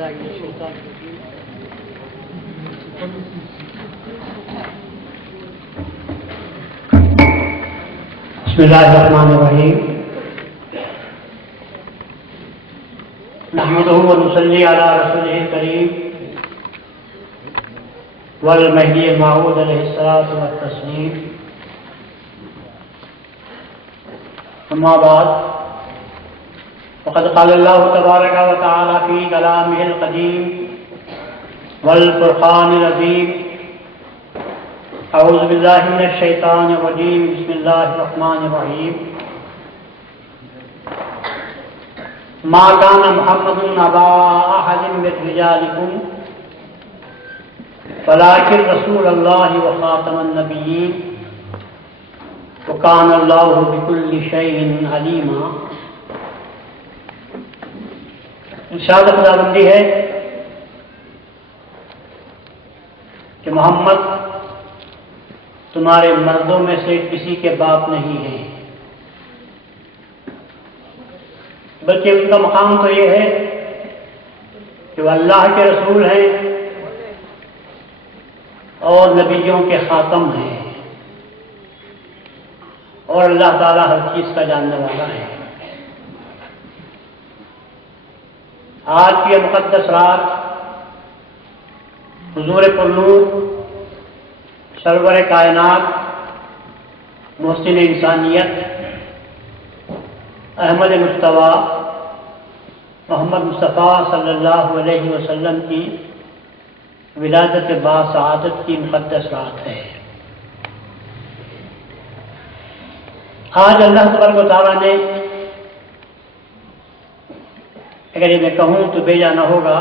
بالله من الشيطان الرجيم. بسم الله الرحمن الرحيم. نحمده ونصلي على رسوله الكريم والمهدي الموعود عليه الصلاة والتسليم. أما بعد، فقد قال الله تبارك وتعالى في كلامه القديم والفرقان العظيم: أعوذ بالله من الشيطان الرجيم. بسم الله الرحمن الرحيم. ما كان محمد أبا أحد من رجالكم ولكن رسول الله وخاتم النبيين وكان الله بكل شيء عليما. ارشاد خداوندی ہے کہ محمد تمہارے مردوں میں سے کسی کے باپ نہیں ہیں، بلکہ ان کا مقام تو یہ ہے کہ وہ اللہ کے رسول ہیں اور نبیوں کے خاتم ہیں، اور اللہ تعالیٰ ہر چیز کا جاننے والا ہے. آج کی یہ مقدس رات حضور پرنور سرور کائنات محسن انسانیت احمد مصطفیٰ محمد مصطفیٰ صلی اللہ علیہ وسلم کی ولادت باسعادت کی مقدس رات ہے. آج اللہ تبارک و تعالیٰ نے، اگر یہ میں کہوں تو بھیجا نہ ہوگا،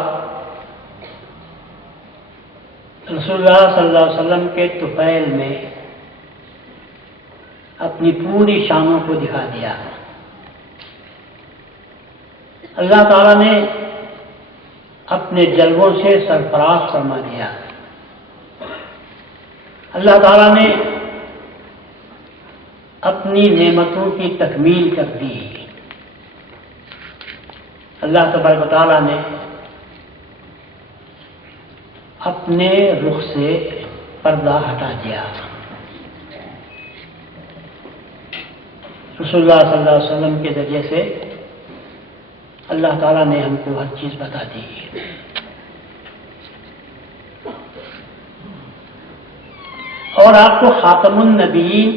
رسول اللہ صلی اللہ علیہ وسلم کے طفیل میں اپنی پوری شانوں کو دکھا دیا. اللہ تعالیٰ نے اپنے جلووں سے سرفراز فرما دیا. اللہ تعالیٰ نے اپنی نعمتوں کی تکمیل کر دی. اللہ تبارک و تعالیٰ نے اپنے رخ سے پردہ ہٹا دیا. رسول اللہ صلی اللہ علیہ وسلم کے ذریعے سے اللہ تعالیٰ نے ہم کو ہر چیز بتا دی. اور آپ کو خاتم النبیین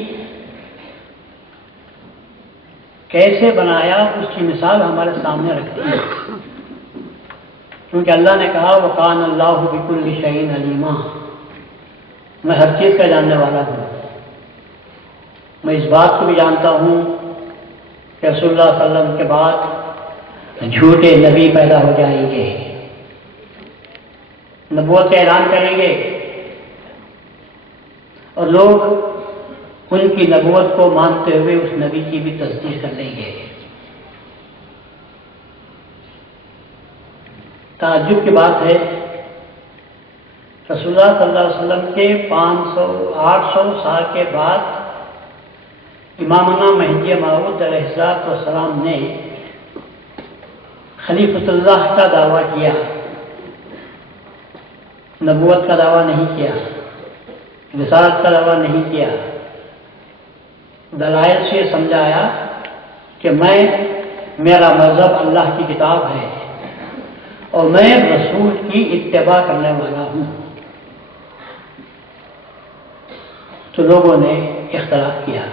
کیسے بنایا اس کی مثال ہمارے سامنے رکھتی ہے، کیونکہ اللہ نے کہا وَقَانَ اللَّهُ بِكُلِّ شَيْءٍ عَلِيمًا، میں ہر چیز کا جاننے والا ہوں. میں اس بات کو بھی جانتا ہوں کہ رسول اللہ صلی اللہ علیہ وسلم کے بعد جھوٹے نبی پیدا ہو جائیں گے، نبوت کا اعلان کریں گے، اور لوگ ان کی نبوت کو مانتے ہوئے اس نبی کی بھی تصدیق کر لیں گے. تعجب کی بات ہے، رسول اللہ صلی اللہ علیہ وسلم کے 800 سال کے بعد امامنا مہدی موعود علیہ السلام نے خلیفۃ اللہ کا دعویٰ کیا، نبوت کا دعویٰ نہیں کیا، رسالت کا دعویٰ نہیں کیا. دلائل سے سمجھایا کہ میرا مذہب اللہ کی کتاب ہے اور میں رسول کی اتباع کرنے والا ہوں. تو لوگوں نے اختلاف کیا.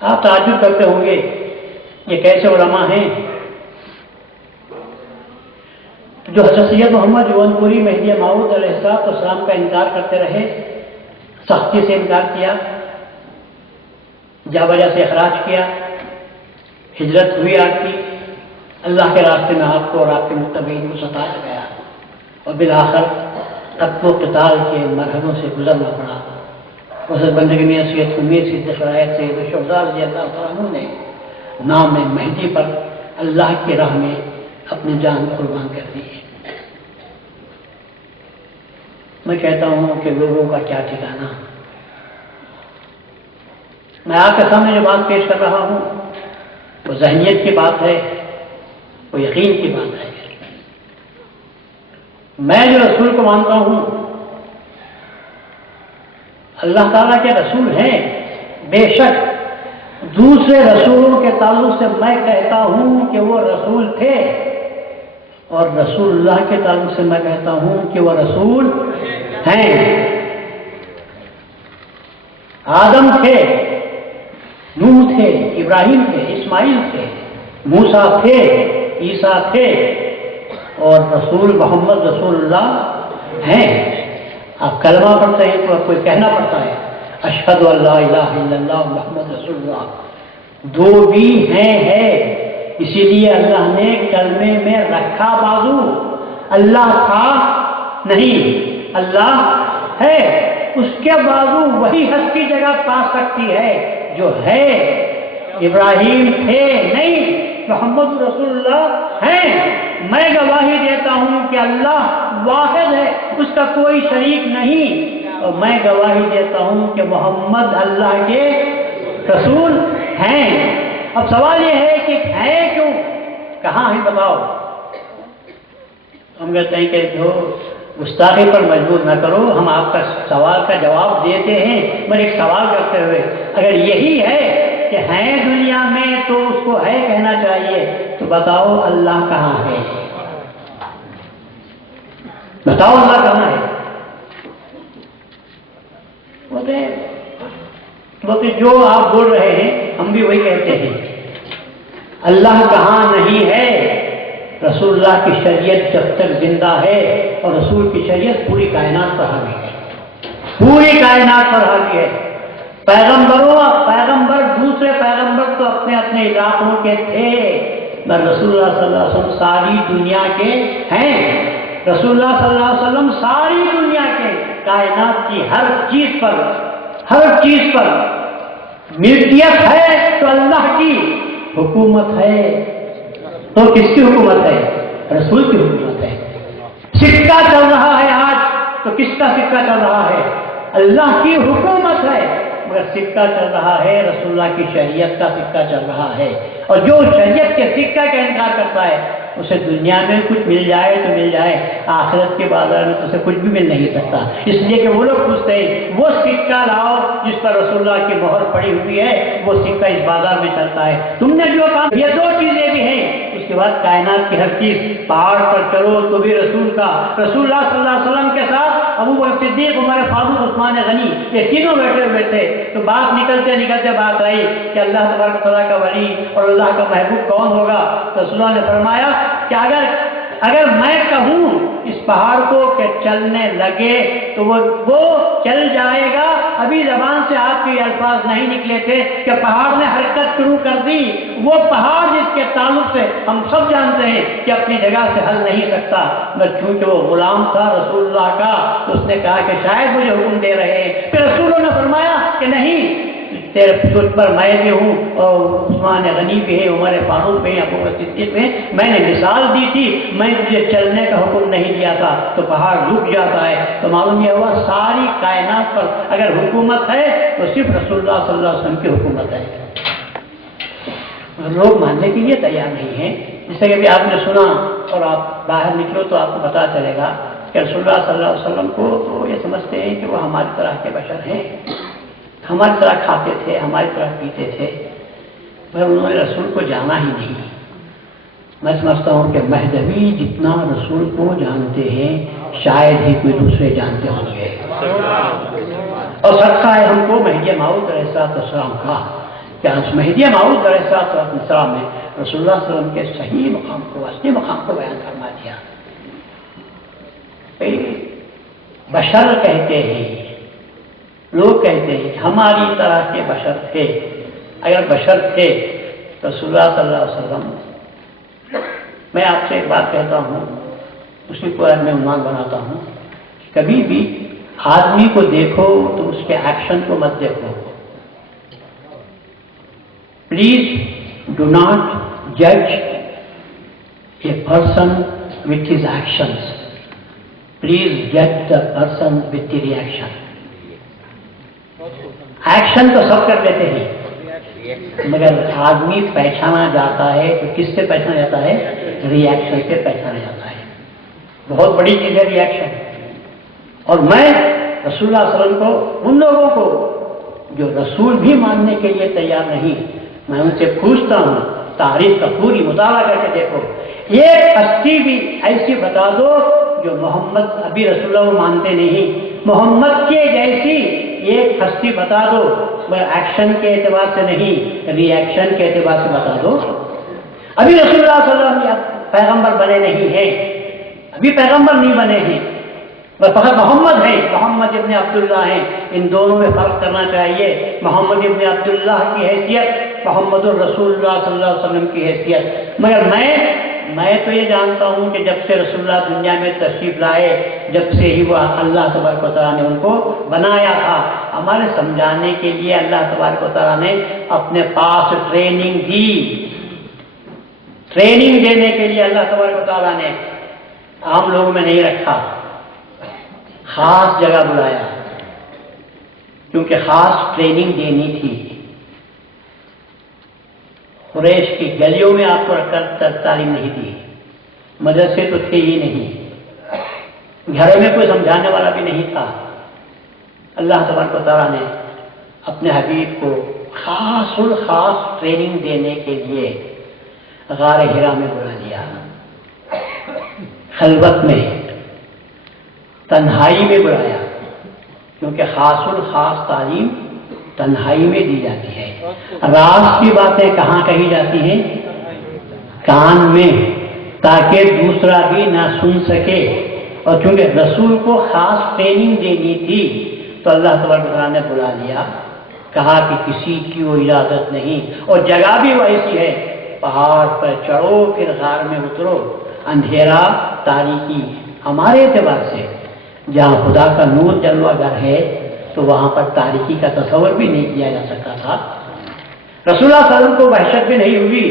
آپ تعجب کرتے ہوں گے یہ کیسے علماء ہیں جو حضرت سید محمد جون پوری مہدی موعود علیہ السلام کا انکار کرتے رہے، سختی سے انکار کیا، جا بجا سے اخراج کیا، ہجرت ہوئی آپ کی، اللہ کے راستے میں آپ کو اور آپ کے متبعین کو ستایا گیا، اور بالآخر قتل و قتال کے مرحلوں سے گزرنا پڑا. حضرت بندگی میاں سید امیر صدیق رایت سید الشہداء رضی اللہ تعالیٰ عنہ نے نام مہدی پر اللہ کی راہ میں اپنی جان قربان کر دی. میں کہتا ہوں کہ لوگوں کا کیا ٹھکانا. میں آپ کے سامنے جو بات پیش کر رہا ہوں وہ ذہنیت کی بات ہے. وہ یقین کی بات ہے۔ میں جو رسول کو مانتا ہوں اللہ تعالیٰ کے رسول ہیں، بے شک دوسرے رسولوں کے تعلق سے میں کہتا ہوں کہ وہ رسول تھے، اور رسول اللہ کے تعلق سے میں کہتا ہوں کہ وہ رسول ہیں۔ آدم تھے، نوح تھے، ابراہیم تھے، اسماعیل تھے، موسیٰ تھے، عیسیٰ تھے، اور رسول محمد رسول اللہ ہیں۔ آپ کلمہ پڑھتے ہیں تو آپ کو کہنا پڑتا ہے اشہد ان لا الہ الا اللہ محمد رسول اللہ۔ دو بھی ہیں ہے، اسی لیے اللہ نے کلمے میں رکھا بازو۔ اللہ تھا نہیں، اللہ ہے، اس کے بازو وہی حد کی جگہ پا سکتی ہے جو ہے۔ ابراہیم تھے نہیں، محمد رسول اللہ ہیں۔ میں گواہی دیتا ہوں کہ اللہ واحد ہے، اس کا کوئی شریک نہیں، اور میں گواہی دیتا ہوں کہ محمد اللہ کے رسول ہیں۔ اب سوال یہ ہے کہ ہیں کیوں، کہاں ہیں بتاؤ؟ ہم کہتے ہیں کہ جو گستاخی پر مجبور نہ کرو، ہم آپ کا سوال کا جواب دیتے ہیں، مگر ایک سوال کرتے ہوئے اگر یہی ہے کہ ہیں دنیا میں تو اس کو ہے کہنا چاہیے، تو بتاؤ اللہ کہاں ہے؟ بتاؤ اللہ کہاں ہے؟ بولتے جو آپ بول رہے ہیں ہم بھی وہی کہتے ہیں، اللہ کہاں نہیں ہے۔ رسول اللہ کی شریعت جب تک زندہ ہے، اور رسول کی شریعت پوری کائنات پر حاوی ہے، پوری کائنات پر حاوی ہے۔ پیغمبر دوسرے پیغمبر تو اپنے اپنے علاقوں کے تھے، مگر رسول اللہ صلی اللہ علیہ وسلم ساری دنیا کے ہیں۔ رسول اللہ صلی اللہ علیہ وسلم ساری دنیا کے، کائنات کی ہر چیز پر ملکیت ہے تو اللہ کی حکومت ہے، تو کس کی حکومت ہے؟ رسول کی حکومت ہے۔ سکہ چل رہا ہے آج تو کس کا سکہ چل رہا ہے؟ اللہ کی حکومت ہے، مگر سکہ چل رہا ہے رسول اللہ کی شریعت کا سکہ چل رہا ہے۔ اور جو شریعت کے سکہ کا انکار کرتا ہے اسے دنیا میں کچھ مل جائے تو مل جائے، آخرت کے بازار میں تو اسے کچھ بھی مل نہیں سکتا، اس لیے کہ وہ لوگ پوچھتے ہیں وہ سکہ لاؤ جس پر رسول اللہ کی مہر پڑی ہوئی ہے، وہ سکہ اس بازار میں چلتا ہے۔ تم نے جو کام، یہ دو چیزیں بھی ہیں۔ اس کے بعد کائنات کی ہر چیز، پہاڑ پر چلو تو بھی رسول کا، رسول اللہ صلی اللہ علیہ وسلم کے ساتھ ابو بکر صدیق، عمر فاروق، عثمان غنی، یہ تینوں بیٹھے ہوئے تھے، تو بات نکلتے نکلتے بات آئی کہ اللہ تبارک تعالیٰ کا ولی اور اللہ کا محبوب کون ہوگا؟ تو رسول اللہ نے فرمایا کہ اگر میں کہوں اس پہاڑ کو کہ چلنے لگے تو وہ چل جائے گا۔ ابھی زبان سے آپ کے الفاظ نہیں نکلے تھے کہ پہاڑ نے حرکت شروع کر دی، وہ پہاڑ جس کے تعلق سے ہم سب جانتے ہیں کہ اپنی جگہ سے ہل نہیں سکتا، مگر چونکہ وہ غلام تھا رسول اللہ کا تو اس نے کہا کہ شاید مجھے حکم دے رہے ہیں۔ پھر رسولوں نے فرمایا کہ نہیں، تیرے تجھ پر میں بھی ہوں، اور عثمان غنی بھی ہے، عمر فاروق بھی ہے، ابو بکر صدیق بھی ہے۔ میں نے مثال دی تھی، میں تجھے چلنے کا حکم نہیں دیا تھا تو پہاڑ رک جاتا ہے۔ تو معلوم یہ ہوا ساری کائنات پر اگر حکومت ہے تو صرف رسول اللہ صلی اللہ علیہ وسلم کی حکومت ہے۔ لوگ ماننے کے لیے تیار نہیں ہیں، جس سے کہ ابھی آپ نے سنا، اور آپ باہر نکلو تو آپ کو پتا چلے گا کہ رسول اللہ صلی اللہ علیہ وسلم کو تو یہ سمجھتے ہیں کہ وہ ہماری طرح کے بشر ہیں، ہماری طرح کھاتے تھے، ہماری طرح پیتے تھے، مگر انہوں نے رسول کو جانا ہی نہیں۔ میں سمجھتا ہوں کہ مہدوی جتنا رسول کو جانتے ہیں شاید ہی کوئی دوسرے جانتے ہوں گے، اور صدقہ ہے ہم کو مہدی موعود علیہ السلام کا، کہ مہدی موعود علیہ السلام نے رسول اللہ صلی اللہ علیہ وسلم کے صحیح مقام کو، اصلی مقام کو بیان فرما دیا۔ بشر کہتے ہیں، لوگ کہتے ہیں ہماری طرح کے بشر تھے۔ اگر بشر تھے رسول اللہ صلی اللہ علیہ وسلم، میں آپ سے ایک بات کہتا ہوں، اسی کو میں عنوان بناتا ہوں، کبھی بھی آدمی کو دیکھو تو اس کے ایکشن کو مت دیکھو۔ پلیز ڈو ناٹ جج a person with his actions, please جج the person with the reaction. Action تو سب کر لیتے ہیں، مگر آدمی پہچانا جاتا ہے تو کس سے پہچانا جاتا ہے؟ ریئیکشن سے پہچانا جاتا ہے. بہت بڑی چیز ہے ریئیکشن. اور میں رسول اللہ صلی اللہ علیہ وسلم کو، ان لوگوں کو جو رسول بھی ماننے کے لیے تیار نہیں، میں ان سے پوچھتا ہوں تاریخ کا پوری مطالعہ کر کے دیکھو، ایک ہستی بھی ایسی بتا دو جو محمد ابھی رسول اللہ مانتے نہیں، محمد کے جیسی ایک ہستی بتا دو، ایکشن کے اعتبار سے نہیں، ری ایکشن کے اعتبار سے بتا دو. ابھی رسول اللہ صلی اللہ علیہ وسلم پیغمبر بنے نہیں ہیں، ابھی پیغمبر نہیں بنے ہیں، فقط محمد ہیں، محمد ابن عبداللہ ہیں. ان دونوں میں فرق کرنا چاہیے. محمد ابن عبداللہ کی حیثیت، محمد الرسول اللہ صلی اللہ علیہ وسلم کی حیثیت. مگر میں تو یہ جانتا ہوں کہ جب سے رسول اللہ دنیا میں تشریف لائے، جب سے ہی وہ اللہ تبارک و تعالیٰ نے ان کو بنایا تھا. ہمارے سمجھانے کے لیے اللہ تبارک و تعالیٰ نے اپنے پاس ٹریننگ دی. ٹریننگ دینے کے لیے اللہ تبارک و تعالیٰ نے عام لوگوں میں نہیں رکھا، خاص جگہ بلایا، کیونکہ خاص ٹریننگ دینی تھی. قریش کی گلیوں میں آپ کو رکھ کر تعلیم نہیں دی، مدرسے تو تھے ہی نہیں، گھروں میں کوئی سمجھانے والا بھی نہیں تھا. اللہ تبارک و تعالیٰ نے اپنے حبیب کو خاص الخاص ٹریننگ دینے کے لیے غار حرا میں بلا لیا، خلوت میں، تنہائی میں بلایا، کیونکہ خاص الخاص تعلیم تنہائی میں دی جاتی ہے. راز کی باتیں کہاں کہی جاتی ہیں؟ کان میں، تاکہ دوسرا بھی نہ سن سکے. اور چونکہ رسول کو خاص ٹریننگ دینی تھی تو اللہ تبارک و تعالیٰ نے بلا لیا، کہا کہ کسی کی وہ اجازت نہیں. اور جگہ بھی وہ ایسی ہے، پہاڑ پر چڑھو پھر غار میں اترو، اندھیرا تاریکی. ہمارے اعتبار سے جہاں خدا کا نور جلوہ گر ہے تو وہاں پر تاریکی کا تصور بھی نہیں کیا جا سکتا تھا. رسول اللہ صلی اللہ علیہ وسلم کو وحشت بھی نہیں ہوئی،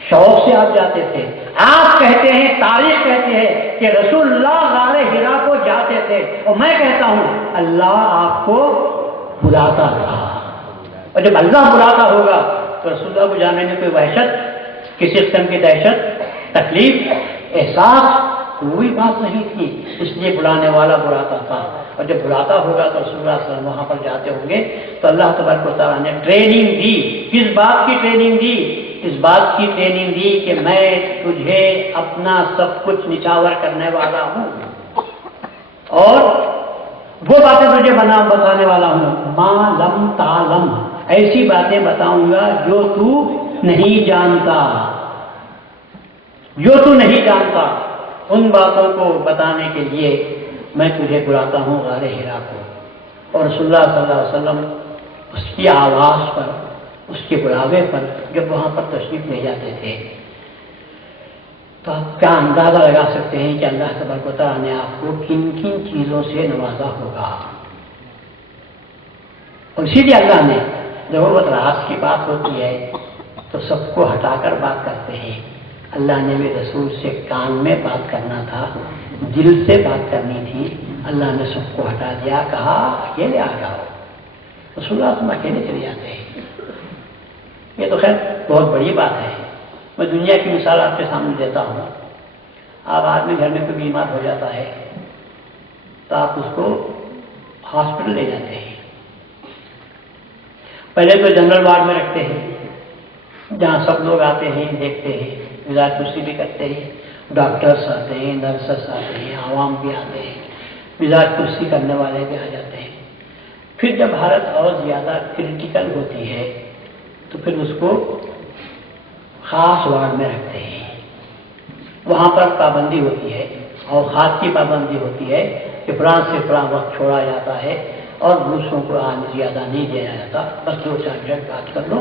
شوق سے آپ جاتے تھے. آپ کہتے ہیں، تاریخ کہتی ہے کہ رسول اللہ غار حرا کو جاتے تھے، اور میں کہتا ہوں اللہ آپ کو بلاتا تھا. اور جب اللہ بلاتا ہوگا تو رسول اللہ کو جانے میں کوئی وحشت، کسی قسم کی دہشت، تکلیف، احساس کوئی بات نہیں تھی. اس لیے بلانے والا بلاتا تھا. اور جب بلاتا ہوگا تو رسول اللہ صلی اللہ علیہ وسلم وہاں پر جاتے ہوں گے تو اللہ تبارک و تعالیٰ نے ٹریننگ دی. کس بات کی ٹریننگ دی؟ اس بات کی ٹریننگ دی کہ میں تجھے اپنا سب کچھ نچھاور کرنے والا ہوں، اور وہ باتیں تجھے بتانے والا ہوں، ما لم تعلم، ایسی باتیں بتاؤں گا جو تو نہیں جانتا، جو تو نہیں جانتا. ان باتوں کو بتانے کے لیے میں تجھے بلاتا ہوں غار حرا کو. اور رسول اللہ صلی اللہ علیہ وسلم اس کی آواز پر، اس کے بلاوے پر جب وہاں پر تشریف لے جاتے تھے تو آپ کیا اندازہ لگا سکتے ہیں کہ اللہ تبارک و تعالیٰ نے آپ کو کن کن چیزوں سے نوازا ہوگا. اور اسی لیے اللہ نے جب وہ راز کی بات ہوتی ہے تو سب کو ہٹا کر بات کرتے ہیں. اللہ نے بھی رسول سے کان میں بات کرنا تھا، دل سے بات کرنی تھی، اللہ نے سب کو ہٹا دیا، کہا اکیلے آ جاؤ. رسول اللہ تم اکیلے چلے جاتے ہیں. یہ تو خیر بہت بڑی بات ہے. میں دنیا کی مثال آپ کے سامنے دیتا ہوں. آپ آدمی گھر میں کوئی بیمار ہو جاتا ہے تو آپ اس کو ہاسپٹل لے جاتے ہیں. پہلے تو جنرل وارڈ میں رکھتے ہیں جہاں سب لوگ آتے ہیں، دیکھتے ہیں، مزاج کرسی بھی کرتے ہیں، ڈاکٹرس آتے ہیں، نرسز آتے ہیں، عوام بھی آتے ہیں، مزاج کرسی کرنے والے بھی آ جاتے ہیں. پھر جب حالت اور زیادہ کریٹیکل ہوتی ہے تو پھر اس کو خاص وارڈ میں رکھتے ہیں. وہاں پر پابندی ہوتی ہے، اوقات کی پابندی ہوتی ہے کہ فلاں سے فلاں وقت چھوڑا جاتا ہے اور دوسروں کو آج زیادہ نہیں دیا جاتا، بس 2-4 منٹ بات کر لو.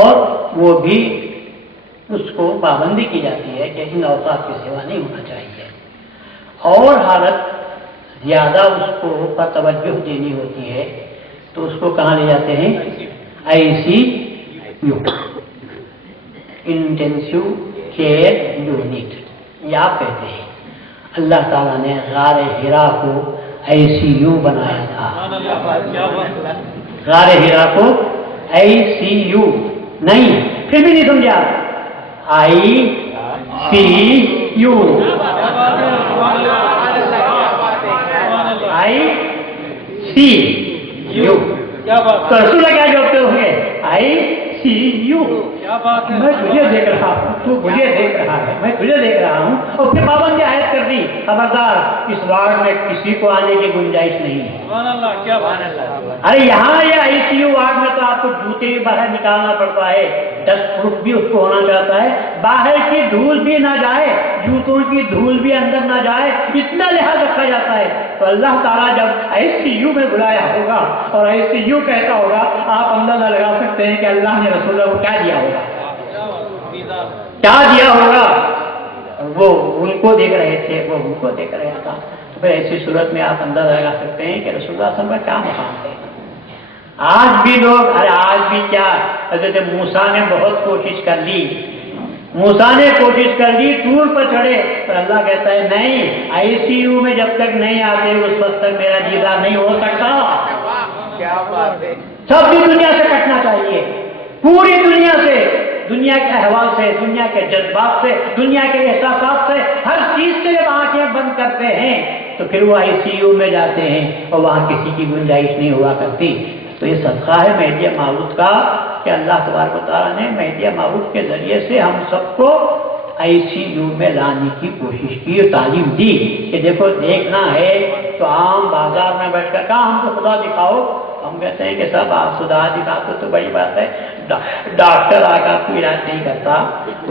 اور وہ بھی اس کو پابندی کی جاتی ہے کہ ان اوقات کی سوا نہیں ہونا چاہیے. اور حالت زیادہ اس کو پر توجہ دینی ہوتی ہے تو اس کو کہاں لے جاتے ہیں؟ ICU، انٹینسیو کیئر یونٹ، یہ آپ کہتے ہیں. اللہ تعالیٰ نے غار حرا کو ICU بنایا تھا. غار حرا کو ICU نہیں، پھر بھی نہیں سمجھا، ICU, ICU. تو رسول کیا جوابتے ہوں گے؟ ICU. میں تجھے دیکھ رہا ہوں، تو مجھے دیکھ رہا ہے، میں تجھے دیکھ رہا ہوں. اور پھر پابندی عائد کر دی، خبردار اس وارڈ میں کسی کو آنے کی گنجائش نہیں ہے. ارے یہاں یہ ICU وارڈ میں تو آپ کو جوتے بھی باہر نکالنا پڑتا ہے، ڈسٹ پروف بھی اس کو ہونا چاہتا ہے، باہر کی دھول بھی نہ جائے، جوتوں کی دھول بھی اندر نہ جائے، اتنا لحاظ رکھا جاتا ہے. تو اللہ تعالیٰ جب ICU میں بلایا ہوگا اور ICU کہتا ہوگا، آپ اندازہ لگا سکتے ہیں کہ اللہ نے رسول اللہ کو کیا دیا ہوگا، کیا دیا ہوگا. وہ ان کو دیکھ رہے تھے، وہ ان کو دیکھ رہا تھا. تو پھر ایسی صورت میں آپ اندازہ لگا سکتے ہیں کہ رسول اللہ صلی اللہ علیہ وسلم کا کیا مقام ہے. آج بھی لوگ، ارے آج بھی کیا، حضرت موسیٰ نے بہت کوشش کر لی، موسیٰ نے کوشش کر لی، طور پر چڑھے، پر اللہ کہتا ہے نہیں، ICU میں جب تک نہیں آتے اس وقت تک میرا دیدار نہیں ہو سکتا. سب بھی دنیا سے کٹنا چاہیے، پوری دنیا سے، دنیا کے احوال سے، دنیا کے جذبات سے، دنیا کے احساسات سے، ہر چیز سے جب آنکھیں بند کرتے ہیں تو پھر وہ ICU میں جاتے ہیں اور وہاں کسی کی گنجائش نہیں ہوا کرتی. تو یہ صدقہ ہے مہدی موعود کا کہ اللہ تبارک و تعالیٰ نے مہدی موعود کے ذریعے سے ہم سب کو ICU میں لانے کی کوشش کی اور تعلیم دی کہ دیکھو دیکھنا ہے تو عام بازار میں بیٹھ کر کہاں ہم کو خدا دکھاؤ. ہم کہتے ہیں کہ سب آپ خدا دکھاتے تو بڑی بات ہے، ڈاکٹر آ کر آپ کو علاج نہیں کرتا،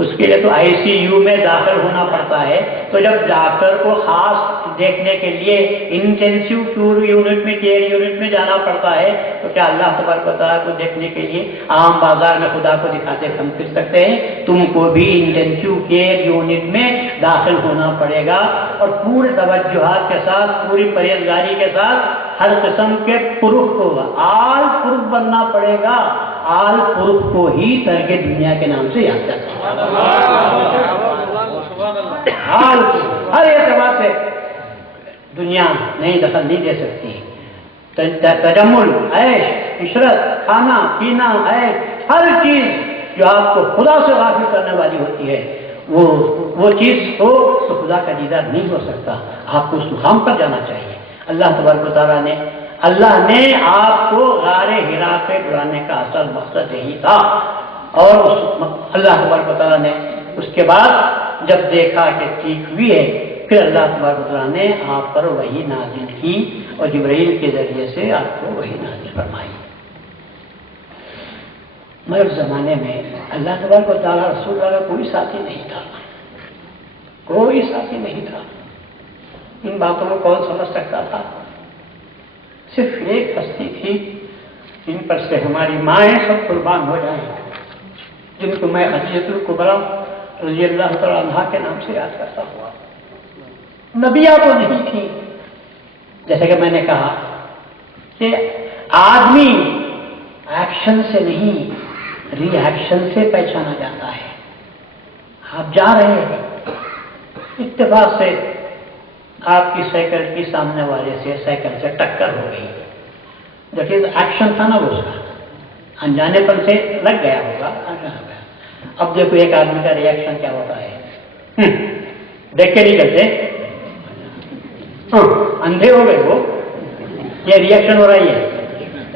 اس کے لیے تو ICU میں داخل ہونا پڑتا ہے. تو جب ڈاکٹر کو خاص دیکھنے کے لیے انٹینسیو کیور یونٹ میں، کیئر یونٹ میں جانا پڑتا ہے، تو کیا اللہ تبارک و تعالیٰ کو دیکھنے کے لیے عام بازار میں خدا کو دکھاتے ہم پھر سکتے ہیں؟ تم کو بھی انٹینسیو کیئر یونٹ میں داخل ہونا پڑے گا اور پورے توجہات کے ساتھ، پوری پرہیزگاری کے ساتھ، ہر قسم کے پروف کو، آل پروف بننا پڑے گا. آل پروف کو ہی ترک دنیا کے نام سے یاد کرتا ہے. ہر اعتبار سے دنیا نئی دخل نہیں دے سکتی. تجمل، عیش، عشرت، کھانا پینا، عیش، ہر چیز جو آپ کو خدا سے غافل کرنے والی ہوتی ہے، وہ چیز ہو تو خدا کا دیدار نہیں ہو سکتا. آپ کو اس مقام پر جانا چاہیے. اللہ تبارک و تعالیٰ نے آپ کو غار حرا پہ بلانے کا اصل مقصد یہی تھا. اور اللہ تبارک و تعالیٰ نے اس کے بعد جب دیکھا کہ ٹھیک ہوئی ہے، پھر اللہ تبارک و تعالیٰ نے آپ پر وحی نازل کی اور جبرائیل کے ذریعے سے آپ کو وحی نازل فرمائی. مگر اس زمانے میں اللہ تبارک و تعالیٰ رسول اللہ کا کوئی ساتھی نہیں تھا، کوئی ساتھی نہیں تھا. ان باتوں کو کون سمجھ سکتا تھا؟ صرف ایک ہستی تھی جن پر سے ہماری مائیں سب قربان ہو جائیں، جن کو میں خدیجہ الکبریٰ رضی اللہ تعالیٰ عنہا کے نام سے یاد کرتا ہوا. نبیہ تو نہیں تھی، جیسے کہ میں نے کہا کہ آدمی ایکشن سے نہیں ری ایکشن سے پہچانا جاتا ہے. آپ جا رہے ہیں، اتفاق سے آپ کی سائیکل کی سامنے والے سے سائیکل سے ٹکر ہو گئی. دیٹ از ایکشن تھا نا، وہ اس کا انجانے پن سے لگ گیا ہوگا. اب دیکھو ایک آدمی کا ری ایکشن کیا ہوتا ہے، دیکھ کے نہیں کرتے، اندھے ہو گئے وہ، یہ ری ایکشن ہو رہی ہے.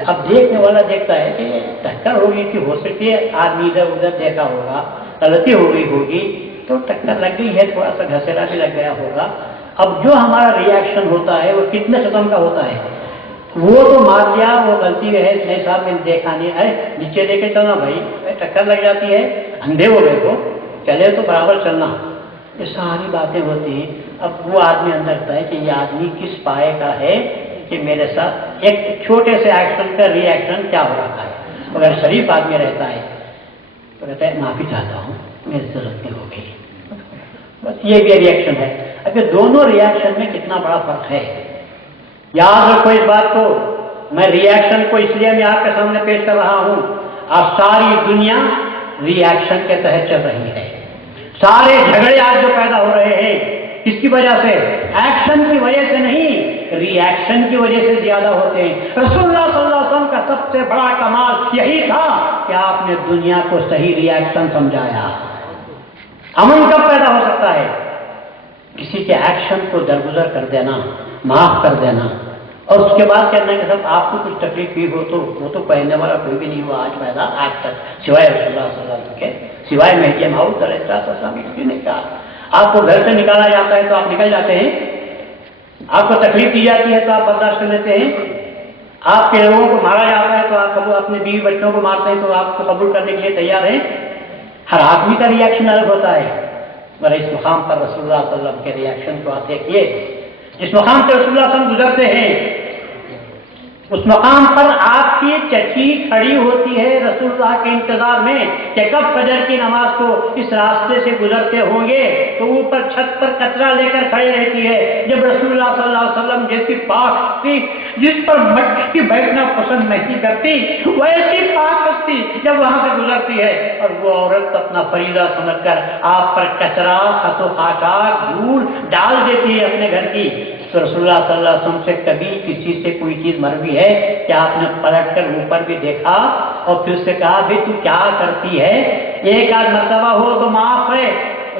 اب دیکھنے والا دیکھتا ہے کہ ٹکر ہو گئی تھی، ہو سکتی ہے آدمی ادھر ادھر دیکھا ہوگا، غلطی ہو گئی ہوگی تو ٹکر لگ گئی ہے، تھوڑا سا گھسیڑا بھی لگ گیا ہوگا. اب جو ہمارا ری ایکشن ہوتا ہے وہ کتنے قسم کا ہوتا ہے. وہ تو مار دیا، وہ غلطی ہے، نہیں صاحب میں دیکھا نہیں، ارے نیچے دے کے چلنا بھائی، ٹکر لگ جاتی ہے، اندھے ہو گئے تو چلے تو برابر چلنا، یہ ساری باتیں ہوتی ہیں. اب وہ آدمی اندر رکھتا ہے کہ یہ آدمی کس پائے کا ہے کہ میرے ساتھ ایک چھوٹے سے ایکشن کا ری ایکشن کیا ہو رہا ہے. اگر شریف آدمی رہتا ہے تو کہتا ہے معافی چاہتا ہوں، میری غلطی ہو گئی، بس یہ بھی ری ایکشن ہے. اگر دونوں ری ایکشن میں کتنا بڑا فرق ہے. یاد رکھو اس بات کو، میں ری ایکشن کو اس لیے میں آپ کے سامنے پیش کر رہا ہوں، اب ساری دنیا ری ایکشن کے تحت چل رہی ہے. سارے جھگڑے آج جو پیدا ہو رہے ہیں کس کی وجہ سے؟ ایکشن کی وجہ سے نہیں، ری ایکشن کی وجہ سے زیادہ ہوتے ہیں. رسول اللہ صلی اللہ علیہ وسلم کا سب سے بڑا کمال یہی تھا کہ آپ نے دنیا کو صحیح ری ایکشن سمجھایا. امن کب پیدا ہو سکتا ہے؟ کسی کے ایکشن کو درگزر کر دینا، معاف کر دینا، اور اس کے بعد کہنا کہ سب آپ کو کچھ تکلیف ہوئی ہو تو وہ تو پہننے والا کوئی بھی نہیں ہوا آج پیدا آج تک سوائے رسول اللہ صلی اللہ علیہ وسلم کے، سوائے مہدی موعود علیہ السلام کسی نے کہا۔ آپ کو گھر سے نکالا جاتا ہے تو آپ نکل جاتے ہیں، آپ کو تکلیف دی جاتی ہے تو آپ برداشت کر لیتے ہیں، آپ کے لوگوں کو مارا جاتا ہے تو آپ اپنے بیوی بچوں کو مارتے ہیں تو آپ کو قبول کرنے کے لیے تیار ہیں۔ ہر آدمی کا ریئیکشن الگ ہوتا ہے، مگر اس مقام پر رسول اللہ صلی اللہ علیہ وسلم کے ریئیکشن کو آپ دیکھیے۔ جس مقام سے رسول اللہ صلی اللہ علیہ وسلم گزرتے ہیں اس مقام پر آپ کی چچی کھڑی ہوتی ہے رسول اللہ کے انتظار میں کہ کب فجر کی نماز کو اس راستے سے گزرتے ہوں گے، تو اوپر چھت پر کچرا لے کر کھڑی رہتی ہے۔ جب رسول اللہ صلی اللہ علیہ وسلم جیسی پاک ہستی جس پر مٹی بیٹھنا پسند نہیں کرتی، ویسی پاک ہستی جب وہاں سے گزرتی ہے اور وہ عورت اپنا فریضہ سمجھ کر آپ پر کچرا، خس و خاشاک، دھول ڈال دیتی ہے اپنے گھر کی، تو رسول اللہ صلی اللہ علیہ وسلم سے کبھی کسی سے کوئی چیز مروی ہے کہ آپ نے پلٹ کر اوپر بھی دیکھا اور پھر سے کہا بھی تو کیا کرتی ہے؟ ایک آدھ مرتبہ ہو تو معاف ہے۔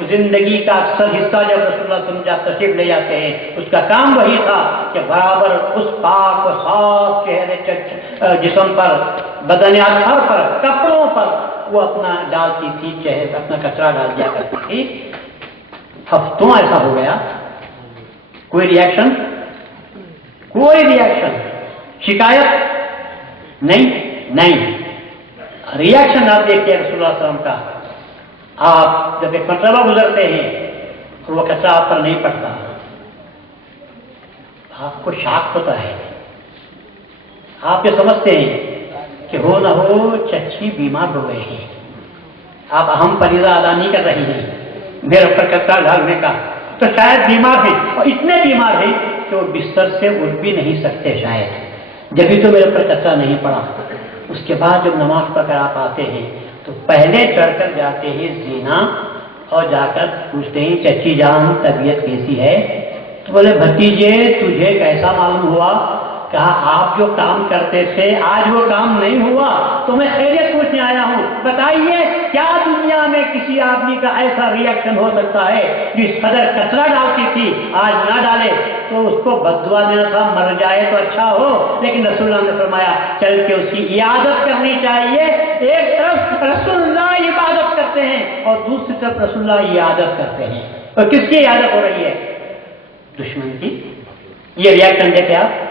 زندگی کا اکثر حصہ جب رسول اللہ صلی اللہ علیہ وسلم جب تشریف لے جاتے ہیں اس کا کام وہی تھا کہ برابر اس پاک و صاف چہرے جسم پر، بدن اطہر پر، کپڑوں پر وہ اپنا ڈالتی تھی، چہرے پر اپنا کچرا ڈال دیا کرتی تھی۔ ہفتوں ایسا ہو گیا، کوئی ریئیکشن، کوئی ریئیکشن، شکایت نہیں ریئیکشن آپ دیکھیے رسول اللہ صلی اللہ علیہ وسلم کا۔ آپ جب ایک مرتبہ گزرتے ہیں اور وہ کچرا آپ پر نہیں پڑتا، آپ کو شاک ہوتا ہے، آپ یہ سمجھتے ہیں کہ ہو نہ ہو چچی بیمار ہو گئے ہیں، آپ اہم فریضہ ادا نہیں کر رہی ہیں میرے اوپر کچرا ڈالنے کا، تو شاید بیمار ہیں اور اتنے بیمار ہیں کہ وہ بستر سے اٹھ بھی نہیں سکتے شاید، جبھی تو میرے پر کچرا نہیں پڑا۔ اس کے بعد جب نماز پڑھ کر آپ آتے ہیں تو پہلے چڑھ کر جاتے ہیں زینا اور جا کر پوچھتے ہیں چچی جان طبیعت کیسی ہے؟ تو بولے بھتیجے تجھے کیسا معلوم ہوا؟ کہا آپ جو کام کرتے تھے آج وہ کام نہیں ہوا تو میں خیریت پوچھنے آیا ہوں، بتائیے کیا دنیا میں کسی آدمی کا ایسا ریئیکشن ہو سکتا ہے جس قدر کچرا ڈالتی تھی آج نہ ڈالے تو اس کو بددعا دینا تھا، مر جائے تو اچھا ہو، لیکن رسول اللہ نے فرمایا چل کے اس کی عیادت کرنی چاہیے۔ ایک طرف رسول اللہ عبادت کرتے ہیں اور دوسری طرف رسول اللہ عیادت کرتے ہیں، اور کس کی عیادت ہو رہی ہے؟ دشمن کی۔ یہ ریئیکشن دیکھے آپ،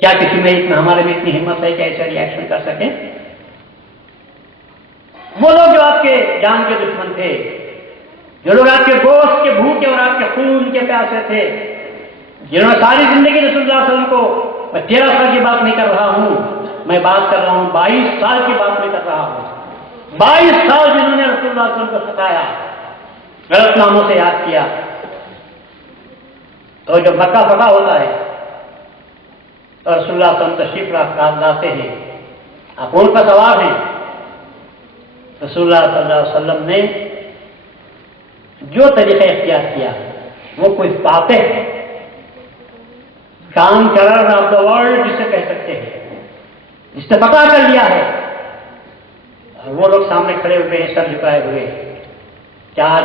کیا کسی میں ہمارے میں اتنی ہمت ہے کہ ایسا ریئیکشن کر سکیں؟ وہ لوگ جو آپ کے جان کے دشمن تھے، جو لوگ آپ کے گوشت کے بھوکے اور آپ کے خون کے پیاسے تھے، جنہوں نے ساری زندگی رسول اللہ صلی اللہ علیہ وسلم کو، میں 13 سال کی بات نہیں کر رہا ہوں، میں بات کر رہا ہوں 22 سال کی بات نہیں کر رہا ہوں، 22 سال جنہوں نے رسول اللہ صلی اللہ علیہ وسلم کو ستایا، غلط ناموں سے یاد کیا، تو جب مکہ فتح ہوتا ہے اور رسول اللہ صلی اللہ علیہ وسلم تشریف لاتے ہیں، آپ ان پر سوار ہیں، رسول اللہ صلی اللہ علیہ وسلم نے جو طریقہ اختیار کیا وہ کوئی فاتح کانکرر آف دا ورلڈ جسے کہہ سکتے ہیں، جس نے فتح کر لیا ہے، وہ لوگ سامنے کھڑے ہوئے ہیں سر جھکائے ہوئے کہ آج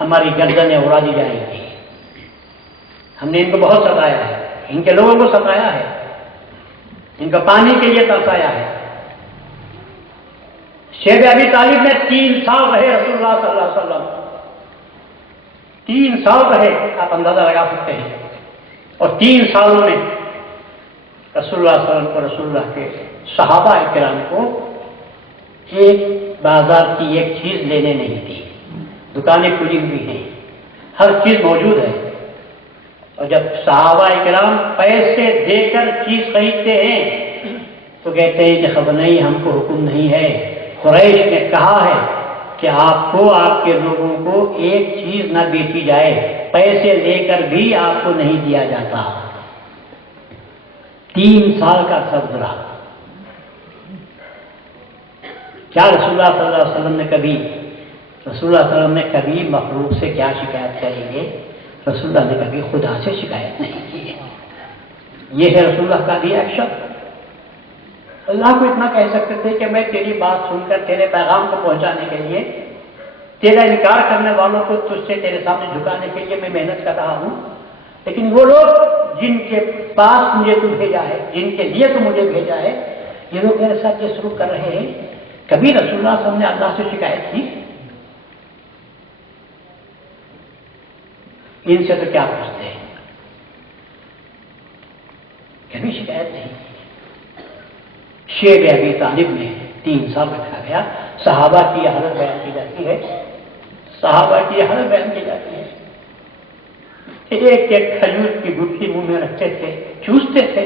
ہماری گردنیں اڑا دی جائیں گی، ہم نے ان کو بہت ستایا ہے، ان کے لوگوں کو ستایا ہے، ان کا پانی کے لیے ترسایا ہے۔ شیخ ابی طالب نے 3 سال رہے رسول اللہ صلی اللہ علیہ وسلم، 3 سال رہے، آپ اندازہ لگا سکتے ہیں، اور 3 سالوں میں رسول اللہ صلی اللہ علیہ وسلم کو، رسول اللہ کے صحابہ کرام کو ایک بازار کی ایک چیز لینے نہیں دی، دکانیں کھلی ہوئی ہیں، ہر چیز موجود ہے، اور جب صحابہ کرام پیسے دے کر چیز خریدتے ہیں تو کہتے ہیں کہ خبر نہیں، ہم کو حکم نہیں ہے، قریش نے کہا ہے کہ آپ کو، آپ کے لوگوں کو ایک چیز نہ بیچی جائے، پیسے لے کر بھی آپ کو نہیں دیا جاتا۔ 3 سال کا گزرا، کیا رسول اللہ صلی اللہ علیہ وسلم نے کبھی، رسول اللہ صلی اللہ علیہ وسلم نے کبھی مخلوق سے کیا شکایت کریں گے؟ رسول اللہ نے کبھی خدا سے شکایت نہیں کی ہے۔ یہ ہے رسول اللہ کا ریئیکشن۔ اللہ کو اتنا کہہ سکتے تھے کہ میں تیری بات سن کر تیرے پیغام کو پہنچانے کے لیے تیرا انکار کرنے والوں کو تجھ سے تیرے سامنے جھکانے کے لیے میں محنت کر رہا ہوں، لیکن وہ لوگ جن کے پاس مجھے تو بھیجا ہے، جن کے لیے تو مجھے بھیجا ہے، یہ لوگ میرے ساتھ یہ سلوک کر رہے ہیں۔ کبھی رسول اللہ صلی اللہ علیہ وسلم نے اللہ سے شکایت کی؟ ان سے تو کیا پوچھتے ہیں، کبھی شکایت نہیں کی۔ شیب ابی طالب میں 3 سال رکھا گیا۔ صحابہ کی یہ حالت بیان کی جاتی ہے، صحابہ کی یہ حالت بیان کی جاتی ہے کہ ایک ایک کھجور کی گٹھی منہ میں رکھتے تھے، چوستے تھے،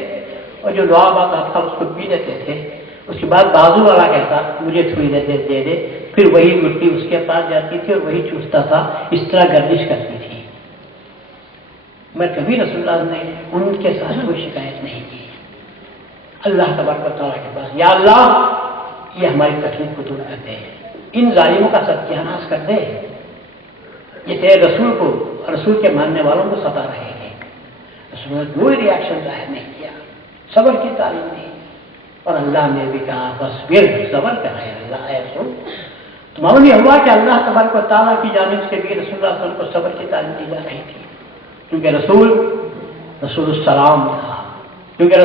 اور جو لعاب آتا تھا اس کو پی لیتے تھے۔ اس کے بعد بازو والا کہتا مجھے تھوڑی دے دے، پھر وہی گٹھی اس کے پاس جاتی تھی اور وہی چوستا تھا۔ اس طرح گردش کرتی تھی۔ میں کبھی رسول اللہ نے ان کے ساتھ کوئی شکایت نہیں کی۔ اللہ تبارک و تعالیٰ کے پاس، یا اللہ یہ ہماری تکلیف کو دور کر دے، ان ظالموں کا ستیاناش کر دے، یہ تیرے رسول کو، رسول کے ماننے والوں کو ستا رہے ہیں۔ رسول نے کوئی ریاکشن ظاہر نہیں کیا، صبر کی تعلیم دی، اور اللہ نے بھی کہا بس پھر صبر کر رہے اللہ ایسو۔ تو معلوم یہ ہوا کہ اللہ تبارک و تعالیٰ کی جانب سے بھی رسول اللہ صلی اللہ علیہ وسلم کو صبر کی تعلیم دی جا رہی تھی، کیونکہ رسول السلام تھا، کیونکہ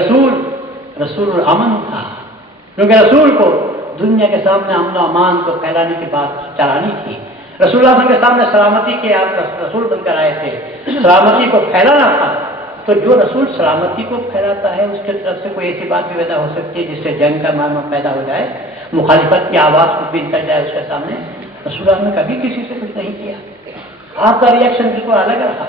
رسول الامن تھا، کیونکہ رسول کو دنیا کے سامنے امن و امان کو پھیلانے کی بات چلانی تھی۔ رسول اللہ صلی اللہ علیہ وسلم کے سامنے سلامتی کے آپ رسول بن کر آئے تھے، سلامتی کو پھیلانا تھا۔ تو جو رسول سلامتی کو پھیلاتا ہے اس کی طرف سے کوئی ایسی بات بھی پیدا ہو سکتی ہے جس سے جنگ کا معنی پیدا ہو جائے، مخالفت کی آواز کچھ بھی نکل جائے اس کے سامنے۔ رسول اللہ نے کبھی کسی سے کچھ نہیں کیا، آپ کا ریئیکشن بالکل الگ رہا۔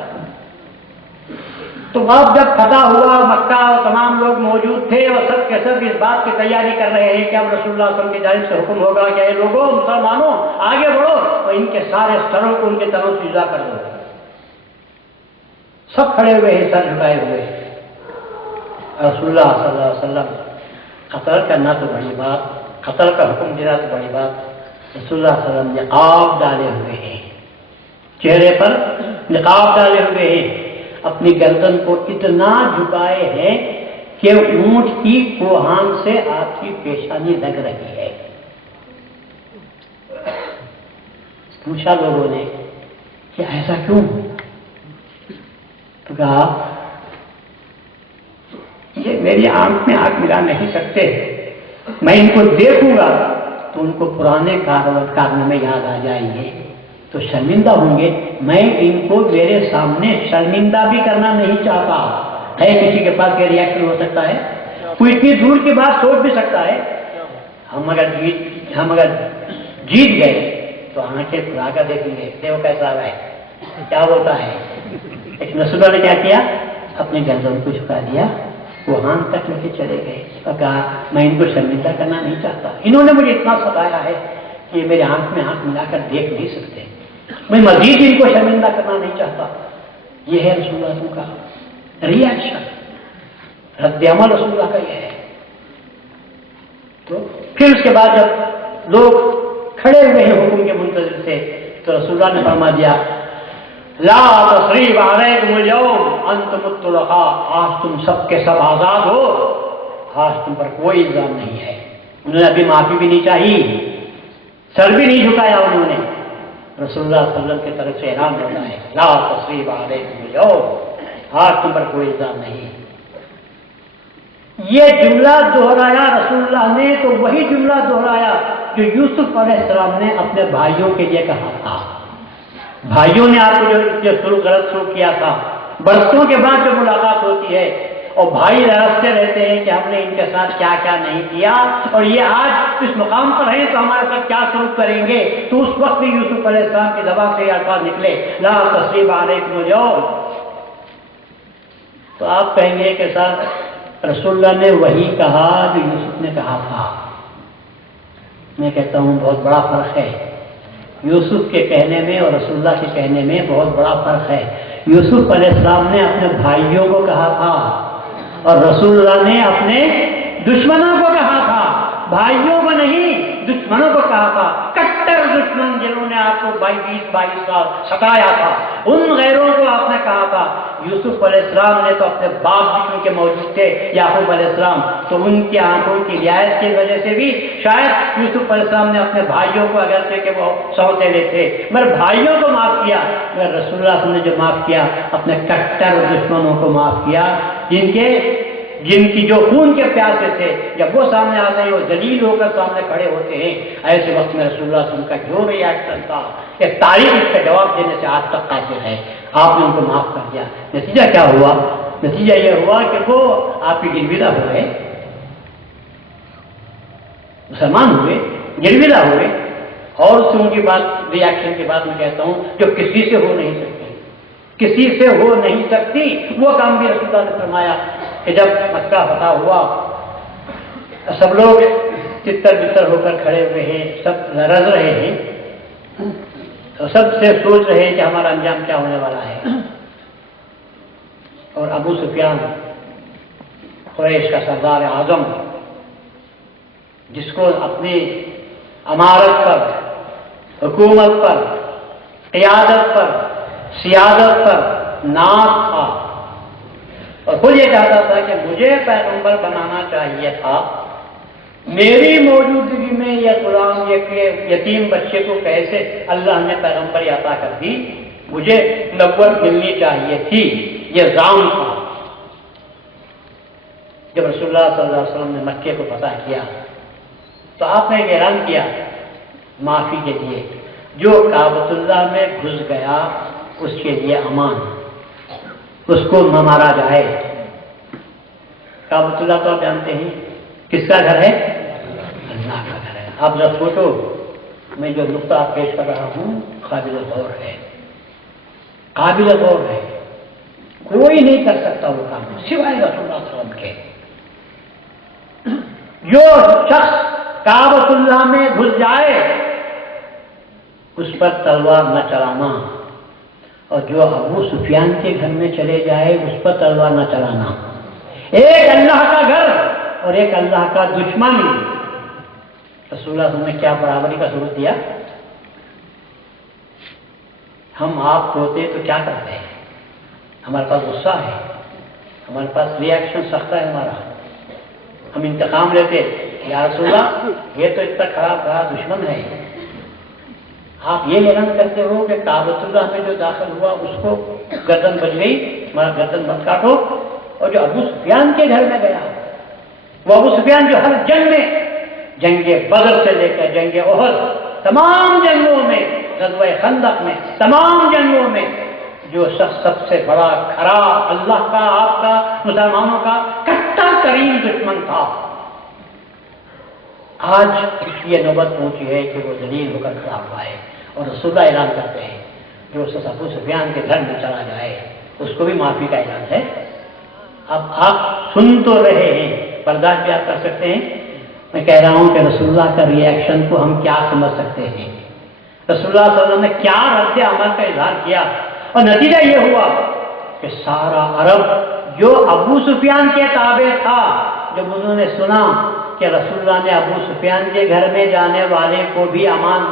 تو اب جب فتح ہوا مکہ اور تمام لوگ موجود تھے اور سب کے سب اس بات کی تیاری کر رہے ہیں کہ اب رسول اللہ صلی اللہ علیہ وسلم کی جانب سے حکم ہوگا کہ اے لوگوں مسلمانوں آگے بڑھو اور ان کے سارے سروں کو ان کے تنوں سے جدا کر دو۔ سب کھڑے ہوئے ہیں، سر جھکائے ہوئے۔ رسول اللہ صلی اللہ علیہ وسلم قتل کرنا تو بڑی بات، قتل کا حکم دینا تو بڑی بات، رسول اللہ صلی اللہ علیہ وسلم نقاب ڈالے ہوئے ہیں، چہرے پر نقاب ڈالے ہوئے ہیں، اپنی گردن کو اتنا جھکائے ہیں کہ اونٹ کی کوہان سے آپ کی پیشانی لگ رہی ہے۔ پوچھا لوگوں نے کہ ایسا کیوں؟ تو کہا یہ میری آنکھ میں آنکھ ملا نہیں سکتے، میں ان کو دیکھوں گا تو ان کو پرانے کارنامے یاد آ جائیں گے تو شرمندہ ہوں گے، میں ان کو میرے سامنے شرمندہ بھی کرنا نہیں چاہتا۔ ہے کسی کے پاس کیا ریئیکشن ہو سکتا ہے؟ کوئی اتنی دور کی بات سوچ بھی سکتا ہے۔ ہم اگر جیت گئے تو آنکھیں کھلا کر دیکھیں گے دیکھو کیسا ہے، کیا ہوتا ہے۔ لیکن رسول اللہ نے کیا کیا؟ اپنے گردن کو جھکا دیا، کوہان تک لے کے چلے گئے اور کہا میں ان کو شرمندہ کرنا نہیں چاہتا، انہوں نے مجھے اتنا ستایا ہے کہ میرے آنکھ میں آنکھ ملا کر دیکھ نہیں سکتے، میں مزید ان کو شرمندہ کرنا نہیں چاہتا۔ یہ ہے رسول اللہ کا ریئیکشن، رد عمل رسول اللہ کا یہ ہے۔ تو پھر اس کے بعد جب لوگ کھڑے ہوئے ہیں حکم کے منتظر سے تو رسول اللہ نے فرما دیا لا تصریب علیکم اليوم انتم الطلقاء، آج تم سب کے سب آزاد ہو، آج تم پر کوئی الزام نہیں ہے۔ انہوں نے ابھی معافی بھی نہیں چاہی، سر بھی نہیں جھکایا انہوں نے۔ رسول اللہ صلی اللہ علیہ وسلم کی طرف سے اعلان ہوتا ہے لا تصریب علیکم اليوم، آج تم پر کوئی الزام نہیں۔ یہ جملہ دہرایا رسول اللہ نے تو وہی جملہ دہرایا جو یوسف علیہ السلام نے اپنے بھائیوں کے لیے کہا تھا۔ بھائیوں نے آپ کو جو غلط سلوک کیا تھا، برسوں کے بعد جو ملاقات ہوتی ہے اور بھائی راستے رہتے ہیں کہ ہم نے ان کے ساتھ کیا کیا نہیں کیا، اور یہ آج اس مقام پر ہیں تو ہمارے ساتھ کیا سلوک کریں گے، تو اس وقت بھی یوسف علیہ السلام کی زبان سے یہ الفاظ نکلے لا تصریب علیکم اليوم۔ تو آپ کہیں گے کہ سر رسول اللہ نے وہی کہا جو یوسف نے کہا تھا۔ میں کہتا ہوں بہت بڑا فرق ہے، یوسف کے کہنے میں اور رسول اللہ کے کہنے میں بہت بڑا فرق ہے۔ یوسف علیہ السلام نے اپنے بھائیوں کو کہا تھا اور رسول اللہ نے اپنے دشمنوں کو کہا تھا، بھائیوں کو نہیں دشمنوں کو کہا تھا، کٹر دشمن جنہوں نے آپ کو 22 سال ستایا تھا، ان غیروں کو آپ نے کہا تھا یوسف علیہ السلام نے تو اپنے باپ بھی کیونکہ موجود تھے یعقوب علیہ السلام، تو ان کی آنکھوں کی رعایت کی وجہ سے بھی شاید یوسف علیہ السلام نے اپنے بھائیوں کو اگرچہ کہ وہ سوتیلے تھے مگر بھائیوں کو معاف کیا، مگر رسول اللہ صلی اللہ علیہ وسلم نے جو معاف کیا اپنے کٹر دشمنوں کو معاف کیا، جن کی جو خون کے پیاسے تھے، جب وہ سامنے آتے ہیں وہ ذلیل ہو کر سامنے کھڑے ہوتے ہیں، ایسے وقت میں رسول اللہ صلی اللہ علیہ وسلم کا جو ریاکشن تھا یہ تاریخ اس کا جواب دینے سے آج تک قاصر ہے، آپ نے ان کو معاف کر دیا۔ نتیجہ کیا ہوا؟ نتیجہ یہ ہوا کہ وہ آپ کی گرویدہ ہو گئے، مسلمان ہوئے، گرویدہ ہوئے، اور اس سے ان کی بات ریاکشن کی بات میں کہتا ہوں جو کسی سے ہو نہیں سکتی، کسی سے ہو نہیں سکتی، وہ کام بھی رسول اللہ نے فرمایا کہ جب مکہ فتح ہوا سب لوگ تتر بتر ہو کر کھڑے ہوئے ہیں، سب رز رہے ہیں، تو سب سے سوچ رہے ہیں کہ ہمارا انجام کیا ہونے والا ہے، اور ابو سفیان قریش کا سردار اعظم جس کو اپنی امارت پر، حکومت پر، قیادت پر، سیادت پر ناز تھا اور خود یہ چاہتا تھا کہ مجھے پیغمبر بنانا چاہیے تھا، میری موجودگی میں یہ غلام یہ یتیم بچے کو کیسے اللہ نے پیغمبری عطا کر دی، مجھے نبوت ملنی چاہیے تھی، یہ زعم تھا۔ جب رسول اللہ صلی اللہ علیہ وسلم نے مکے کو فتح کیا تو آپ نے اعلان کیا معافی کے لیے، جو کعبۃ اللہ میں گھس گیا اس کے لیے امان، اس کو نہ مارا جائے۔ کعبۃ اللہ تو آپ جانتے ہیں کس کا گھر ہے؟ اللہ کا گھر ہے۔ آپ جب فوٹو میں جو نقطہ پیش کر رہا ہوں قابل غور ہے، قابل غور ہے، کوئی نہیں کر سکتا وہ کام سوائے رسول اللہ صلی اللہ علیہ وسلم کے۔ جو شخص کعبۃ اللہ میں گھس جائے اس پر تلوار نہ چلانا، اور جو ابو سفیان کے گھر میں چلے جائے اس پر تلوار نہ چلانا۔ ایک اللہ کا گھر اور ایک اللہ کا دشمن۔ رسول اللہ صلی اللہ علیہ وسلم نے کیا برابری کا ثبوت دیا؟ ہم آپ ہوتے تو کیا کرتے ہیں؟ ہمارے پاس غصہ ہے، ہمارے پاس ریئیکشن سخت ہے ہمارا، ہم انتقام لیتے، یا رسول اللہ یہ تو اتنا خراب دشمن ہے، آپ یہ اعلان کرتے ہو کہ کعبۃ اللہ میں جو داخل ہوا اس کو گردن بج گئی، ہمارا گردن مت کاٹو، اور جو ابو سفیان کے گھر میں گیا وہ ابو سفیان جو ہر جنگ میں، جنگ بدر سے لے کر جنگ احد، تمام جنگوں میں، غزوہ خندق میں، تمام جنگوں میں جو شخص سب سے بڑا کھرا اللہ کا، آپ کا، مسلمانوں کا کٹر ترین دشمن تھا، آج اس کی یہ نوبت پہنچی ہے کہ وہ ذلیل ہو کر کھڑا ہوا ہے، اور رسول اللہ اعلان کرتے ہیں جو شخص ابو سفیان کے گھر میں چلا جائے اس کو بھی معافی کا اعلان ہے۔ اب آپ سن تو رہے ہیں، برداشت بھی آپ کر سکتے ہیں، میں کہہ رہا ہوں کہ رسول اللہ کا ریئیکشن کو ہم کیا سمجھ سکتے ہیں، رسول اللہ صلی اللہ علیہ وسلم نے کیا رد عمل کا اظہار کیا، اور نتیجہ یہ ہوا کہ سارا عرب جو ابو سفیان کے تابع تھا، جب انہوں نے سنا کہ رسول اللہ نے ابو سفیان کے گھر میں جانے والے کو بھی امان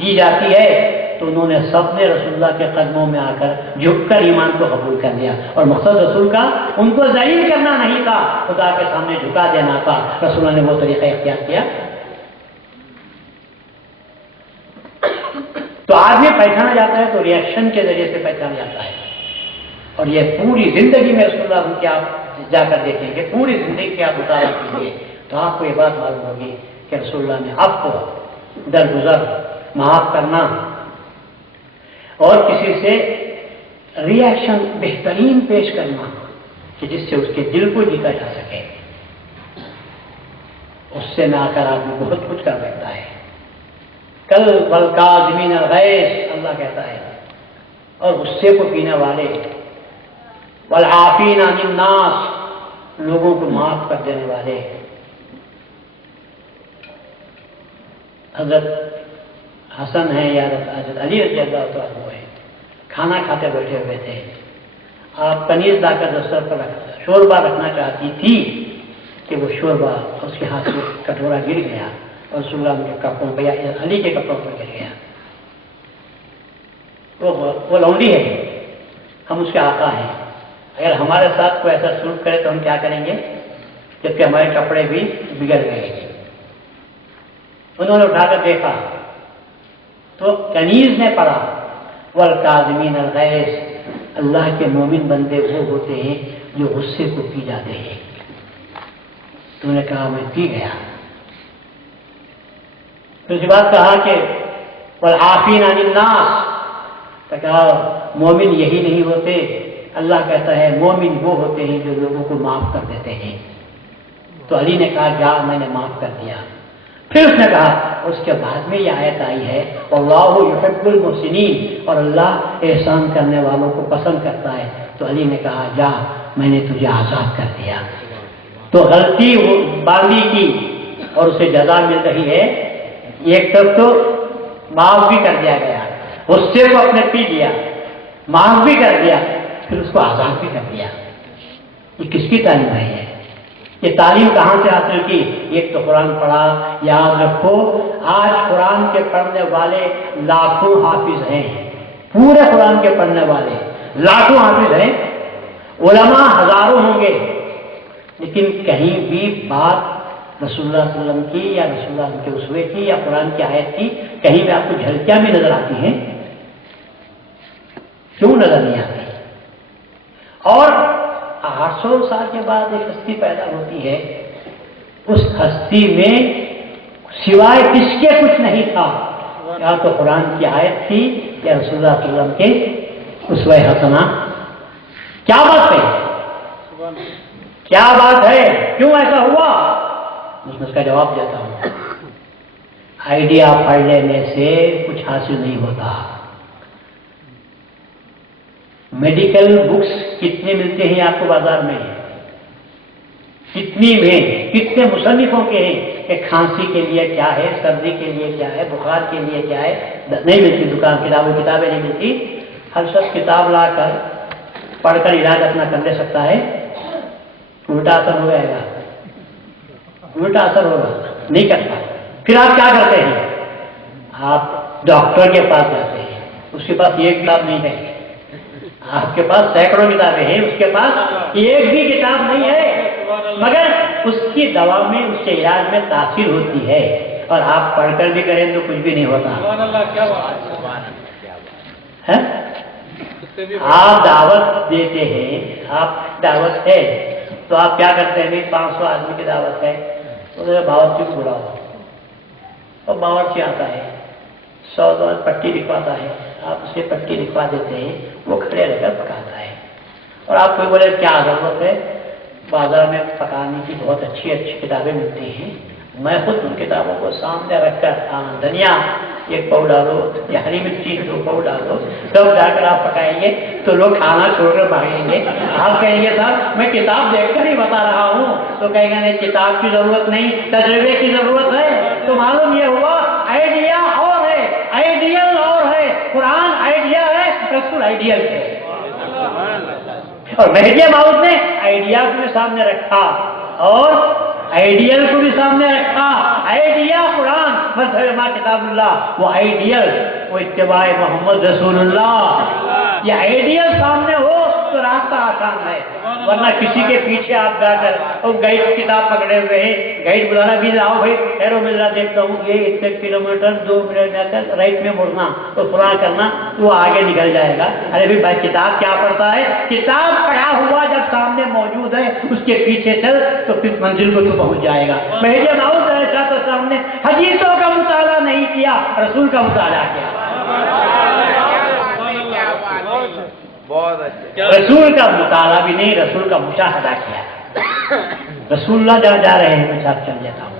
دی جاتی ہے، تو انہوں نے سب نے رسول اللہ کے قدموں میں آ کر جھک کر ایمان کو قبول کر لیا، اور مقصد رسول کا ان کو ذلیل کرنا نہیں تھا، خدا کے سامنے جھکا دینا تھا۔ رسول اللہ نے وہ طریقہ اختیار کیا۔ تو آدمی پہچانا جاتا ہے تو ریئیکشن کے ذریعے سے پہچانا جاتا ہے، اور یہ پوری زندگی میں رسول اللہ کی آپ جا کر دیکھیں گے، پوری زندگی کے آپ مطالعہ کیجیے تو آپ کو یہ بات معلوم ہوگی کہ رسول اللہ نے آپ کو درگزر معاف کرنا اور کسی سے ریئیکشن بہترین پیش کرنا کہ جس سے اس کے دل کو جیتا جا سکے، اس سے نہ کر آدمی بہت کچھ کر سکتا ہے۔ کل والکاظمین الغیظ اللہ کہتا ہے، اور غصے کو پینے والے، والعافین عن الناس لوگوں کو معاف کر دینے والے۔ حضرت حسن ہے یا حضرت علی رضی اللہ عنہ ہے، کھانا کھاتے بیٹھے ہوئے تھے، آپ کنیز لا کر دستر پر شوربہ رکھنا چاہتی تھی کہ وہ شوربہ اس کے ہاتھ سے کٹورا گر گیا، اور رسول اللہ کے کپڑوں پہ یا علی کے کپڑوں پر گر گیا. وہ لونڈی ہے، ہم اس کے آقا ہیں. اگر ہمارے ساتھ کوئی ایسا سلوک کرے تو ہم کیا کریں گے؟ جبکہ ہمارے کپڑے بھی بگڑ گئے. انہوں نے اٹھا کر دیکھا تو کنیز نے پڑھا والکاظمین الغیظ، اللہ کے مومن بندے وہ ہوتے ہیں جو غصے کو پی جاتے ہیں. تو انہوں نے کہا میں پی گیا. پھر اس کے بعد کہا کہ والعافین عن الناس، تو کہا مومن یہی نہیں ہوتے. اللہ کہتا ہے مومن وہ ہوتے ہیں جو لوگوں کو معاف کر دیتے ہیں. تو علی نے کہا جا میں نے معاف کر دیا. پھر اس نے کہا، اس کے بعد میں یہ آیت آئی ہے واللہ یحب المحسنین، اور اللہ احسان کرنے والوں کو پسند کرتا ہے. تو علی نے کہا جا میں نے تجھے آزاد کر دیا. تو غلطی وہ باندھی کی اور اسے جزا مل رہی ہے. ایک طرف تو معاف بھی کر دیا گیا، غصے کو اپنے پی لیا، معاف بھی کر دیا، پھر اس کو آزاد بھی کر دیا. یہ کس کی تعلیم ہے؟ یہ تعلیم کہاں سے حاصل کی؟ ایک تو قرآن پڑھا. یاد رکھو آج قرآن کے پڑھنے والے لاکھوں حافظ ہیں، پورے قرآن کے پڑھنے والے لاکھوں حافظ ہیں، علماء ہزاروں ہوں گے، لیکن کہیں بھی بات رسول اللہ صلی اللہ علیہ وسلم کی یا رسول اللہ کے اسوے کی یا قرآن کی آیت کی کہیں بھی آپ کو جھلکیاں بھی نظر آتی ہیں؟ کیوں نظر نہیں آتی؟ اور 800 سال کے بعد ایک ہستی پیدا ہوتی ہے، اس ہستی میں سوائے اس کے کچھ نہیں تھا. یا تو قرآن کی آیت تھی یا رسول اللہ صلی اللہ علیہ وسلم کے اسوہ حسنہ. کیا بات ہے؟ کیا بات ہے؟ کیوں ایسا ہوا؟ اس کا جواب دیتا ہوں. آئیڈیا پڑھ لینے سے کچھ حاصل نہیں ہوتا. میڈیکل بکس کتنے ملتے ہیں آپ کو بازار میں؟ کتنی میں کتنے مصنفوں کے ہیں کہ کھانسی کے لیے کیا ہے، سردی کے لیے کیا ہے، بخار کے لیے کیا ہے. نہیں ملتی دکان، کتابیں نہیں ملتی. ہر شخص کتاب لا کر پڑھ کر علاج اپنا کر لے سکتا ہے. الٹا اثر ہو جائے گا، الٹا اثر ہوگا، نہیں کرتا. پھر آپ کیا کرتے ہیں؟ آپ ڈاکٹر کے پاس جاتے ہیں. اس کے پاس یہ کتاب نہیں ہے، آپ کے پاس سینکڑوں کتابیں ہیں، اس کے پاس ایک بھی کتاب نہیں ہے، مگر اس کی دوا میں، اس کے علاج میں تاثیر ہوتی ہے. اور آپ پڑھ کر بھی کریں تو کچھ بھی نہیں ہوتا. آپ دعوت دیتے ہیں، آپ دعوت ہے تو آپ کیا کرتے ہیں؟ 500 آدمی کی دعوت ہے تو باورچی کو بلاؤ، اور باورچی آتا ہے 100 پٹی لکھواتا ہے، آپ اسے پٹی لکھوا دیتے ہیں، وہ کھڑے رہ کر پکاتا ہے. اور آپ کو بولے کیا ضرورت ہے؟ بازار میں پکانے کی بہت اچھی اچھی کتابیں ملتی ہیں. میں خود ان کتابوں کو سامنے رکھ کر دھنیا ایک پاؤ ڈالو یا ہری مرچی 2 پاؤ ڈالو، تب جا کر آپ پکائیں گے تو لوگ کھانا چھوڑ کر بھاگیں گے. آپ کہیں گے صاحب میں کتاب دیکھ کر ہی بتا رہا ہوں، تو کہیں گے نہیں کتاب کی ضرورت نہیں، تجربے کی ضرورت ہے. تو معلوم یہ ہوا آئیڈیا اور ہے، آئیڈیل اور ہے. قرآن آئیڈیا ہے، رسول آئیڈیل ہے. اور مہدی موعود نے آئیڈیا کو بھی سامنے رکھا اور آئیڈیل کو بھی سامنے رکھا. آئیڈیا قرآن، مذہب ما کتاب اللہ، وہ آئیڈیل وہ اتباع محمد رسول اللہ. یہ آئیڈیل سامنے ہو تو راستہ آسان ہے، ورنہ کسی کے پیچھے آپ جا کر اور گائیڈ کتاب پکڑے ہوئے ہیں، گائیڈ بلانا بھی لاؤ بھائی خیرو مل رہا دیکھتا ہوں یہ اتنے کلومیٹر 2 منٹ جا کر رائٹ میں مڑنا تو فلاں کرنا، وہ آگے نکل جائے گا. ارے بھی بھائی کتاب کیا پڑھتا ہے؟ کتاب پڑھا ہوا جب سامنے موجود ہے اس کے پیچھے چل تو پھر منزل کو تو پہنچ جائے گا. مہدی موعود ایسا تو سامنے حدیثوں کا مطالعہ نہیں کیا، رسول کا مطالعہ کیا. رسول کا مطالعہ بھی نہیں، رسول کا مشاہدہ کیا. رسول اللہ جہاں جا رہے ہیں میں ساتھ چل جاتا ہوں.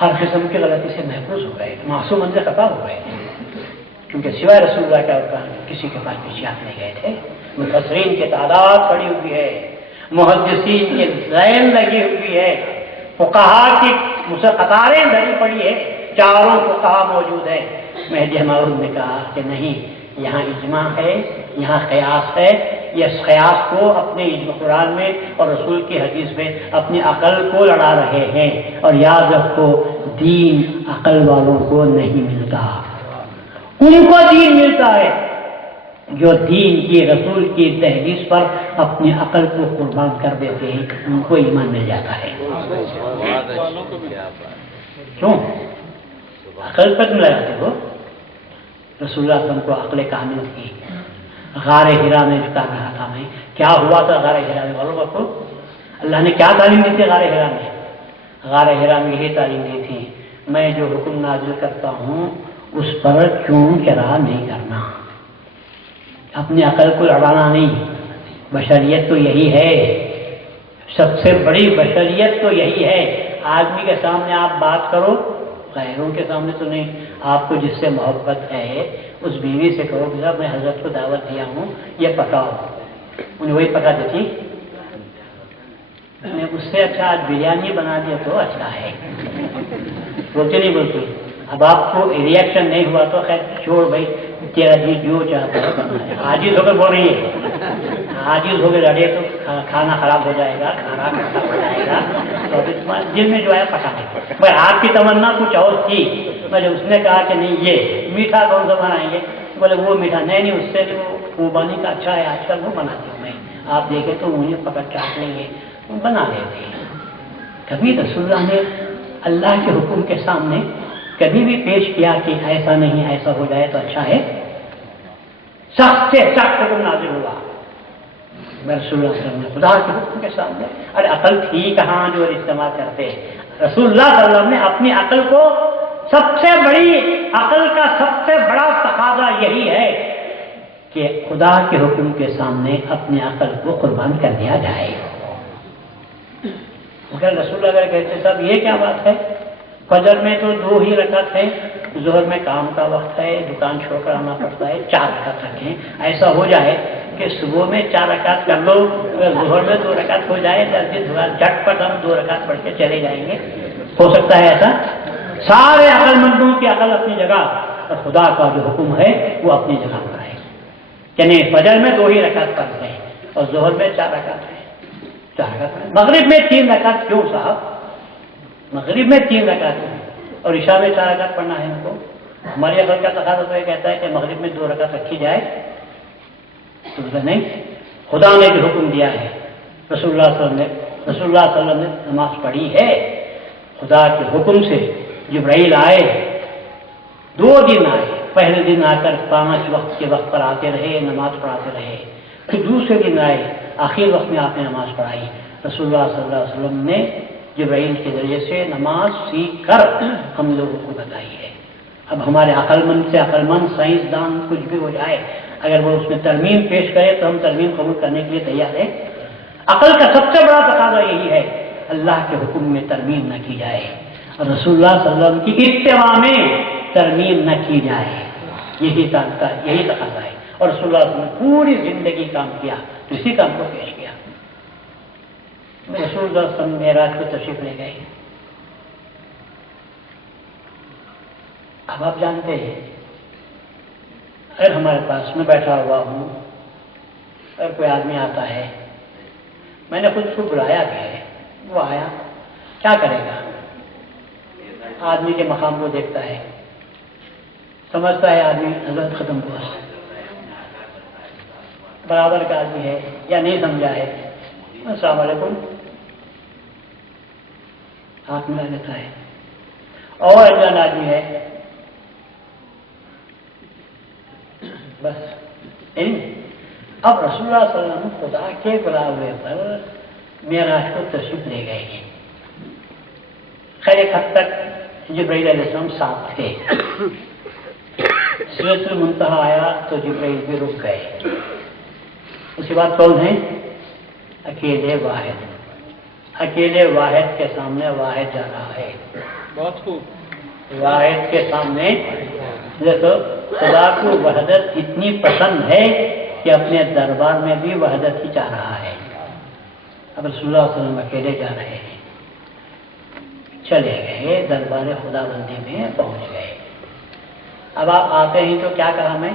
ہر قسم کی غلطی سے محفوظ ہو گئے، معصوم سے خطا ہو گئے، کیونکہ سوائے رسول اللہ کا کسی کے پاس پیچھے ہاتھ نہیں گئے تھے. مفسرین کی تعداد پڑی ہوئی ہے، محدثین کی لائن لگی ہوئی ہے، فقہا کی قطاریں دھری پڑی ہے، چاروں فقہا موجود ہیں. مہدی موعود نے کہا کہ نہیں، یہاں اجماع ہے، یہاں قیاس ہے. یہ قیاس کو اپنے قرآن میں اور رسول کی حدیث میں اپنی عقل کو لڑا رہے ہیں. اور یاد رکھو دین عقل والوں کو نہیں ملتا، ان کو دین ملتا ہے جو دین کی رسول کی تحدیث پر اپنی عقل کو قربان کر دیتے ہیں، ان کو ایمان مل جاتا ہے. کیوں عقل پر ملاتے ہو؟ رسول اللہ صلی اللہ علیہ وسلم کو عقل کامل کی. غار ہرا میں بتا رہا تھا میں، کیا ہوا تھا غار ہرا میں معلوم آپ کو؟ اللہ نے کیا تعلیم دی تھی غار ہرا میں؟ غار ہرا میں یہی تعلیم دی تھی، میں جو حکم نازل کرتا ہوں اس پر کیوں چرا نہیں کرنا، اپنی عقل کو لڑانا نہیں. بشریت تو یہی ہے، سب سے بڑی بشریت تو یہی ہے. آدمی کے سامنے آپ بات کرو، غیروں کے سامنے تو نہیں. آپ کو جس سے محبت ہے اس بیوی سے کہو کہ میں حضرت کو دعوت دیا ہوں یہ پکاؤ، انہیں وہی پکا دیتی. میں اس سے اچھا آج بریانی بنا دیا تو اچھا ہے، بولتے نہیں بولتے. اب آپ کو ریئیکشن نہیں ہوا تو خیر چھوڑ بھائی، تیرا جی جو چاہتا ہے. عاجز ہو کر بول رہی ہے، عاجز ہو کے لڑے تو کھانا خراب ہو جائے گا، کھانا خراب ہو جائے گا. تو دل میں جو ہے پکا نہیں. بھائی آپ کی تمنا کچھ اور تھی، میں اس نے کہا کہ نہیں یہ میٹھا کون سا بنائیں گے، بولے وہ میٹھا نہیں اس سے وہ خوبانی کا اچھا ہے آج کل وہ بناتی ہوں میں، آپ دیکھیں تو انہیں پکڑ چاٹ لیں گے بنا لیتے ہیں. کبھی رسول اللہ نے اللہ کے حکم کے سامنے کبھی بھی پیش کیا کہ ایسا نہیں ایسا ہو جائے تو اچھا ہے؟ سخت سے سخت حکم نازل ہوا رسول اللہ صلی اللہ علیہ وسلم نے خدا کے حکم کے سامنے. ارے عقل تھی کہاں جو استعمال کرتے؟ رسول اللہ صلی اللہ علیہ وسلم نے اپنی عقل کو، سب سے بڑی عقل کا سب سے بڑا تقاضا یہی ہے کہ خدا کے حکم کے سامنے اپنی عقل کو قربان کر دیا جائے. مگر رسول اللہ کہتے صاحب یہ کیا بات ہے، فجر میں تو 2 ہی رکعت ہے، ظہر میں کام کا وقت ہے، دکان چھوڑ کر آنا پڑتا ہے، 4 رکعت رکھیں. ایسا ہو جائے کہ صبح میں 4 رکعت کر لو، ظہر میں 2 رکعت ہو جائے، جھٹ پٹ ہم 2 رکعت پڑھ کے چلے جائیں گے. ہو سکتا ہے ایسا؟ سارے عقل مندوں کی عقل اپنی جگہ اور خدا کا جو حکم ہے وہ اپنی جگہ پر ہے. یعنی فجر میں 2 ہی رکعت پڑھتے ہیں اور ظہر میں 4 رکعت ہے. 4 رکعت، مغرب میں 3 رکعت کیوں صاحب؟ مغرب میں 3 رکعت ہے اور عشاء میں 4 رکعت پڑھنا ہے ان کو. ہماری عقل کا تقاضا تو یہ کہتا ہے کہ مغرب میں 2 رکعت رکھی جائے. تو نہیں، خدا نے جو حکم دیا ہے، رسول اللہ صلی اللہ علیہ وسلم نے نماز پڑھی ہے. خدا کے حکم سے جبرائیل آئے، 2 دن آئے. پہلے دن آ کر 5 وقت کے وقت پر آتے رہے، نماز پڑھاتے رہے. پھر دوسرے دن آئے، آخر وقت میں آپ نے نماز پڑھائی. رسول اللہ صلی اللہ علیہ وسلم نے جبرائیل کے ذریعے سے نماز سیکھ کر ہم لوگوں کو بتائی ہے. اب ہمارے عقل مند سے عقل مند سائنسدان کچھ بھی ہو جائے، اگر وہ اس میں ترمیم پیش کرے تو ہم ترمیم قبول کرنے کے لیے تیار ہیں. عقل کا سب سے بڑا تقاضا یہی ہے اللہ کے حکم میں ترمیم نہ کی جائے اور رسول اللہ صلی اللہ علیہ وسلم کی اتباع میں ترمیم نہ کی جائے. یہی تقاضا ہے. اور رسول اللہ صلی اللہ علیہ وسلم نے پوری زندگی کام کیا تو اسی کام کو پیش کیا. رسول اللہ صلی اللہ علیہ وسلم معراج کو تشریف لے گئے. اب آپ جانتے ہیں اگر ہمارے پاس میں بیٹھا ہوا ہوں، اگر کوئی آدمی آتا ہے، میں نے خود کو بلایا بھی ہے، وہ آیا، کیا کرے گا؟ آدمی کے مقام کو دیکھتا ہے، سمجھتا ہے آدمی حضرت ختم ہوا، برابر کا آدمی ہے یا نہیں سمجھا ہے، السلام علیکم ہاتھ ملا لیتا ہے. اور انجان آدمی ہے بس. اب رسول اللہ صلی اللہ علیہ وسلم خدا کے بلاوے پر معراج کو تشریف لے گئے ہیں. خیر ایک حد تک جبرائیل علیہ السلام ساتھ تھے. سدرۃ المنتہا آیا تو جبرائیل بھی رک گئے. اس کے بعد کون ہیں؟ اکیلے واحد. اکیلے واحد کے سامنے واحد جا رہا ہے. بہت خوب. واحد کے سامنے دیکھو خدا کو وحدت اتنی پسند ہے کہ اپنے دربار میں بھی وحدت ہی چاہ رہا ہے. اب رسول اللہ صلی اللہ علیہ وسلم اکیلے جا رہے ہیں، چلے گئے دربار خدا بندی میں پہنچ گئے. اب آپ آتے ہیں تو کیا کہا میں؟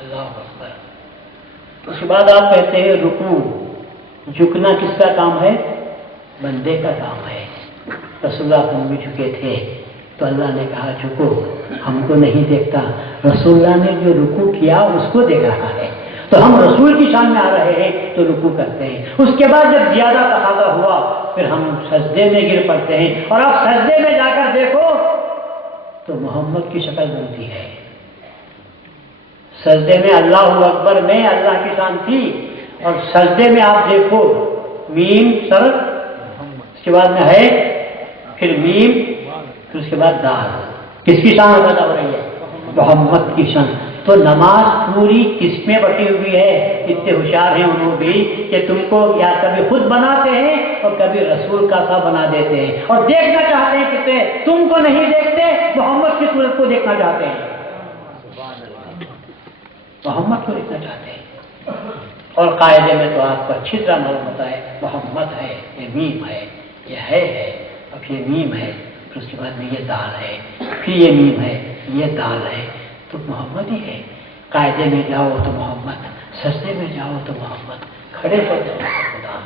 اللہ اکبر۔ اس کے بعد آپ کہتے ہیں رکوع، جھکنا کس کا کام ہے؟ بندے کا کام ہے۔ رسول اللہ ہم بھی جھکے تھے تو اللہ نے کہا جھکو، ہم کو نہیں دیکھتا، رسول اللہ نے جو رکوع کیا اس کو دیکھ رہا ہے، تو ہم رسول کی شان میں آ رہے ہیں تو رکوع کرتے ہیں۔ اس کے بعد جب زیادہ تقاضا ہوا پھر ہم سجدے میں گر پڑتے ہیں، اور آپ سجدے میں جا کر دیکھو تو محمد کی شکل بنتی ہے۔ سجدے میں اللہ اکبر میں اللہ کی شان تھی، اور سجدے میں آپ دیکھو میم سر، اس کے بعد میں ہے، پھر میم، پھر اس کے بعد دال، کس کی شان پیدا ہو رہی ہے؟ محمد کی شان۔ تو نماز پوری کس میں بٹی ہوئی ہے؟ اتنے ہوشیار ہیں انہوں بھی کہ تم کو یا کبھی خود بناتے ہیں اور کبھی رسول کا سا بنا دیتے ہیں، اور دیکھنا چاہتے ہیں کسے؟ تم کو نہیں دیکھتے، محمد کی صورت کو دیکھنا چاہتے ہیں، محمد کو دیکھنا چاہتے ہیں۔ اور قاعدے میں تو آپ کو اچھی طرح معلوم ہوتا ہے محمد ہے، یہ میم ہے، یہ ہے، اب یہ میم ہے، پھر اس کے بعد میں یہ دال ہے، پھر یہ میم ہے، یہ دال ہے، تو محمد ہی ہے۔ قاعدے میں جاؤ تو محمد، سجدے میں جاؤ تو محمد، کھڑے ہو تو خدا۔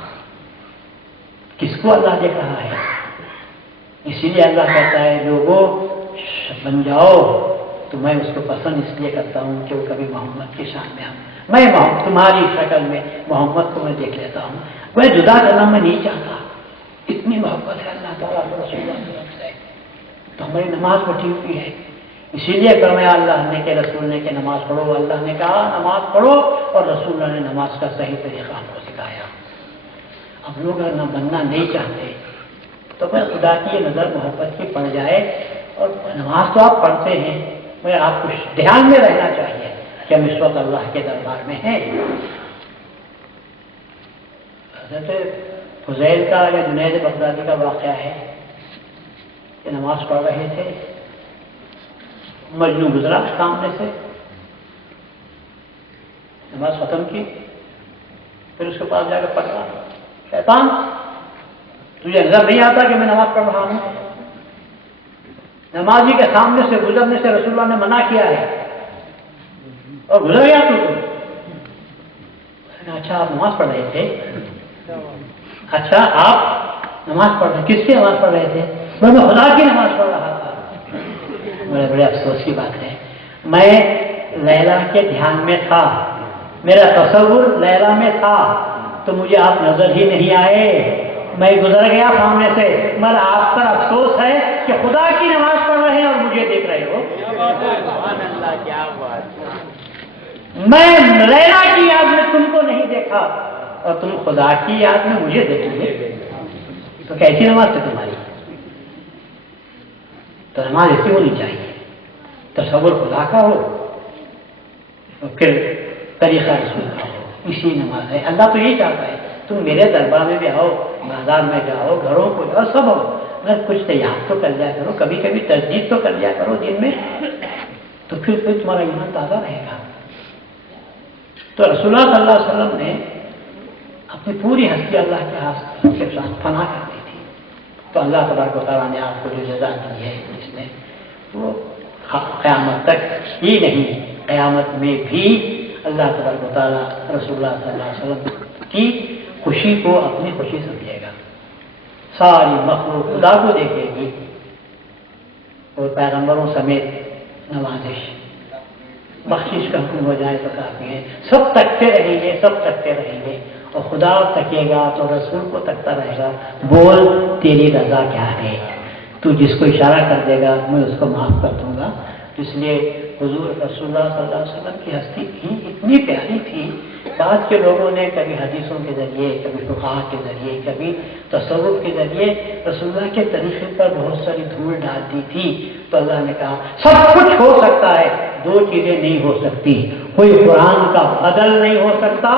کس کو اللہ دیکھ رہا ہے؟ اسی لیے اللہ کہتا ہے لوگوں بن جاؤ تو میں اس کو پسند اس لیے کرتا ہوں کہ وہ کبھی محمد کی شان میں ہوں، میں تمہاری شکل میں محمد کو میں دیکھ لیتا ہوں، میں جدا کرنا میں نہیں چاہتا، اتنی محبت ہے اللہ تعالیٰ کو رسول اللہ صلی اللہ علیہ وسلم سے، تو ہماری نماز بٹی ہوئی ہے۔ اسی لیے فرمایا اللہ نے کہ رسول نے کہ نماز پڑھو، اللہ نے کہا نماز پڑھو، اور رسول اللہ نے نماز کا صحیح طریقہ ہم کو سکھایا۔ ہم لوگ اگر نہ بننا نہیں چاہتے تو پھر خدا کی یہ نظر محبت کی پڑ جائے، اور نماز تو آپ پڑھتے ہیں، مگر آپ کو دھیان میں رہنا چاہیے کہ ہم اس وقت اللہ کے دربار میں ہیں۔ حضرت فضیل کا یا جنید بغدادی کا واقعہ ہے کہ نماز پڑھ رہے تھے، مجنو گزرا سامنے سے، نماز ختم کی، پھر اس کے پاس جا کر پکڑا، شیطان تجھے نظر نہیں آتا کہ میں نماز پڑھ رہا ہوں؟ نمازی کے سامنے سے گزرنے سے رسول اللہ نے منع کیا ہے اور گزر گیا تو اچھا آپ نماز پڑھ رہے تھے؟ اچھا آپ نماز پڑھ رہے، کس کی نماز پڑھ رہے تھے؟ میں خدا کی نماز پڑھ رہا تھا۔ بڑے افسوس کی بات ہے، میں لیلا کے دھیان میں تھا، میرا تصور لیلا میں تھا، تو مجھے آپ نظر ہی نہیں آئے، میں گزر گیا سامنے سے، مگر آپ پر افسوس ہے کہ خدا کی نماز پڑھ رہے ہیں اور مجھے دیکھ رہے ہو۔ میں لیلا کی یاد میں تم کو نہیں دیکھا اور تم خدا کی یاد میں مجھے دیکھیں گے، تو کیسی نماز ہے تمہاری؟ تو نماز ایسی ہونی چاہیے، تصور خدا کا ہو اور پھر طریقہ رسول کا ہو، اسی نماز ہے۔ اللہ تو یہی چاہتا ہے تم میرے دربار میں بھی آؤ، بازار میں جاؤ، گھروں کو جاؤ، سب ہو، مگر کچھ تیار تو کر لیا کرو، کبھی کبھی تجدید تو کر لیا کرو دن میں، تو پھر تمہارا ایمان تازہ رہے گا۔ تو رسول اللہ صلی اللہ علیہ وسلم نے اپنی پوری ہستی اللہ کے ساتھ فنا کر دی تھی، تو اللہ تبارک و تعالیٰ نے آپ کو جو جزا دی ہے اس نے، وہ قیامت تک ہی نہیں، قیامت میں بھی اللہ تبارک و تعالیٰ رسول اللہ صلی اللہ علیہ وسلم کی خوشی کو اپنی خوشی سمجھے گا، ساری مخلوق خدا کو دیکھے گی، اور پیغمبروں سمیت نوازش بخشش کا حکم ہو جائے تو کافی ہے، سب تکتے رہیں گے، سب تکتے رہیں گے، اور خدا تکے گا تو رسول کو تکتا رہے گا، بول تیری رضا کیا ہے، تو جس کو اشارہ کر دے گا میں اس کو معاف کر دوں گا۔ اس لیے حضور رسول اللہ صلی اللہ علیہ وسلم کی ہستی اتنی پیاری تھی، بعد کے لوگوں نے کبھی حدیثوں کے ذریعے، کبھی فقہا کے ذریعے، کبھی تصوف کے ذریعے رسول اللہ کے طریقے پر بہت ساری دھول ڈال دی تھی، تو اللہ نے کہا سب کچھ ہو سکتا ہے، دو چیزیں نہیں ہو سکتی، کوئی قرآن کا بدل نہیں ہو سکتا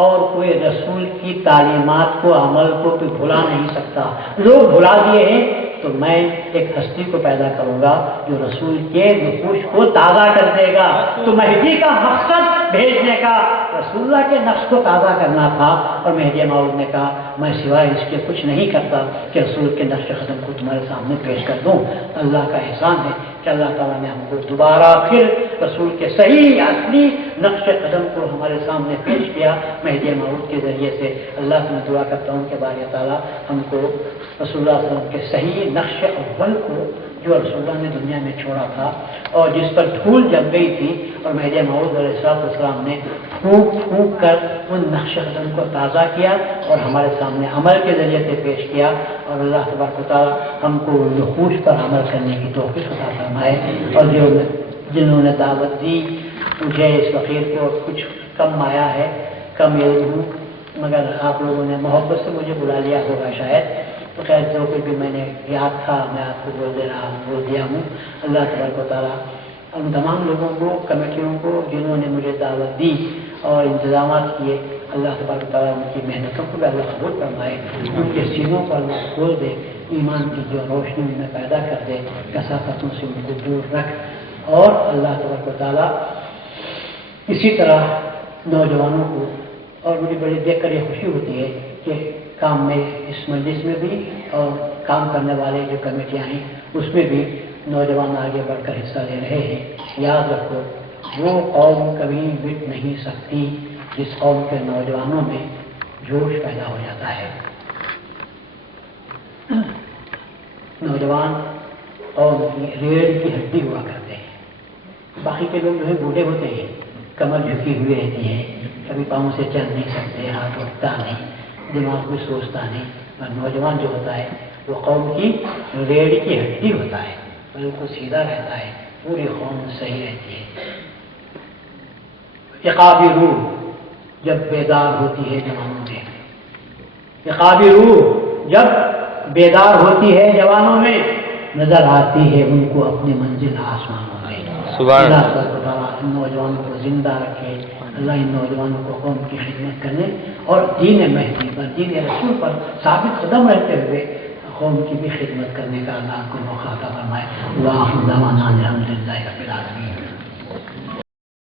اور کوئی رسول کی تعلیمات کو، عمل کو کوئی بھلا نہیں سکتا۔ لوگ بھلا دیے ہیں تو میں ایک ہستی کو پیدا کروں گا جو رسول کے نقوش کو تازہ کر دے گا۔ تو مہدی کا مقصد بھیجنے کا رسول اللہ کے نقش کو تازہ کرنا تھا، اور مہدی موعود نے کہا میں سوائے اس کے کچھ نہیں کرتا کہ رسول کے نقش قدم کو تمہارے سامنے پیش کر دوں۔ اللہ کا احسان ہے کہ اللہ تعالیٰ نے ہم کو دوبارہ پھر رسول کے صحیح اصلی نقش قدم کو ہمارے سامنے پیش کیا مہدی موعود کے ذریعے سے۔ اللہ سے میں دعا کرتا ہوں کہ باری تعالیٰ ہم کو رسول اللہ صلی اللہ علیہ وسلم کے صحیح نقش اول کو جو رسول اللہ نے دنیا میں چھوڑا تھا اور جس پر دھول جم گئی تھی، اور مہدی موعود علیہ السلام نے پھونک پھونک کر ان نقش قدم کو تازہ کیا اور ہمارے سامنے عمل کے ذریعے سے پیش کیا، اور اللہ تبارک و تعالیٰ ہم کو نقوش پر عمل کرنے کی توفیق عطا فرمائے۔ اور جنہوں نے دعوت دی، مجھے اس فقیر کو کچھ کم آیا ہے، کم علم ہوں، مگر آپ لوگوں نے محبت سے مجھے بلا لیا ہوگا شاید، تو خیر جو کچھ بھی میں نے یاد تھا میں آپ کو بول دیا ہوں۔ اللہ تبارک و تعالیٰ ان تمام لوگوں کو، کمیٹیوں کو جنہوں نے مجھے دعوت دی اور انتظامات کیے، اللہ تبارک و تعالیٰ ان کی محنتوں کو بھی اللہ قبول فرمائے، ان کے سینوں کو اللہ کھول دے، ایمان کی جو روشنی ان میں پیدا کر دے، کثافتوں سے ان کو دور رکھ، اور اللہ تبارک و تعالیٰ اسی طرح نوجوانوں کو، اور مجھے بڑی دیکھ کر یہ خوشی ہوتی ہے کہ کام میں اس مجلس میں بھی اور کام کرنے والے جو کمیٹیاں ہیں اس میں بھی نوجوان آگے بڑھ کر حصہ لے رہے ہیں۔ یاد رکھو وہ قوم کبھی مٹ نہیں سکتی جس قوم کے نوجوانوں میں جوش پیدا ہو جاتا ہے۔ نوجوان قوم کی ریڑھ کی ہڈی ہوا کرتے ہیں، باقی کے لوگ جو ہے بوڑھے ہوتے ہیں، کمر جھکی ہوئی رہتی ہے، کبھی پاؤں سے چل نہیں سکتے، ہاتھ اٹھتا نہیں، دماغ بھی سوچتا نہیں، اور نوجوان جو ہوتا ہے وہ قوم کی ریڑھ کی ہڈی ہوتا ہے، بالکل سیدھا رہتا ہے، پوری قوم صحیح رہتی ہے۔ عقابی روح جب بیدار ہوتی ہے جوانوں میں، عقابی روح جب بیدار ہوتی ہے جوانوں میں، نظر آتی ہے ان کو اپنی منزل آسمانوں میں۔ اللہ تعالیٰ ان نوجوانوں کو زندہ رکھے، اللہ ان نوجوانوں کو قوم کی خدمت کرنے اور دین مہدی پر، دین رسول پر ثابت قدم رہتے ہوئے قوم کی بھی خدمت کرنے کا اللہ کو موقع عطا فرمائے۔ وآخر دعوانا الحمدللہ رب العالمین۔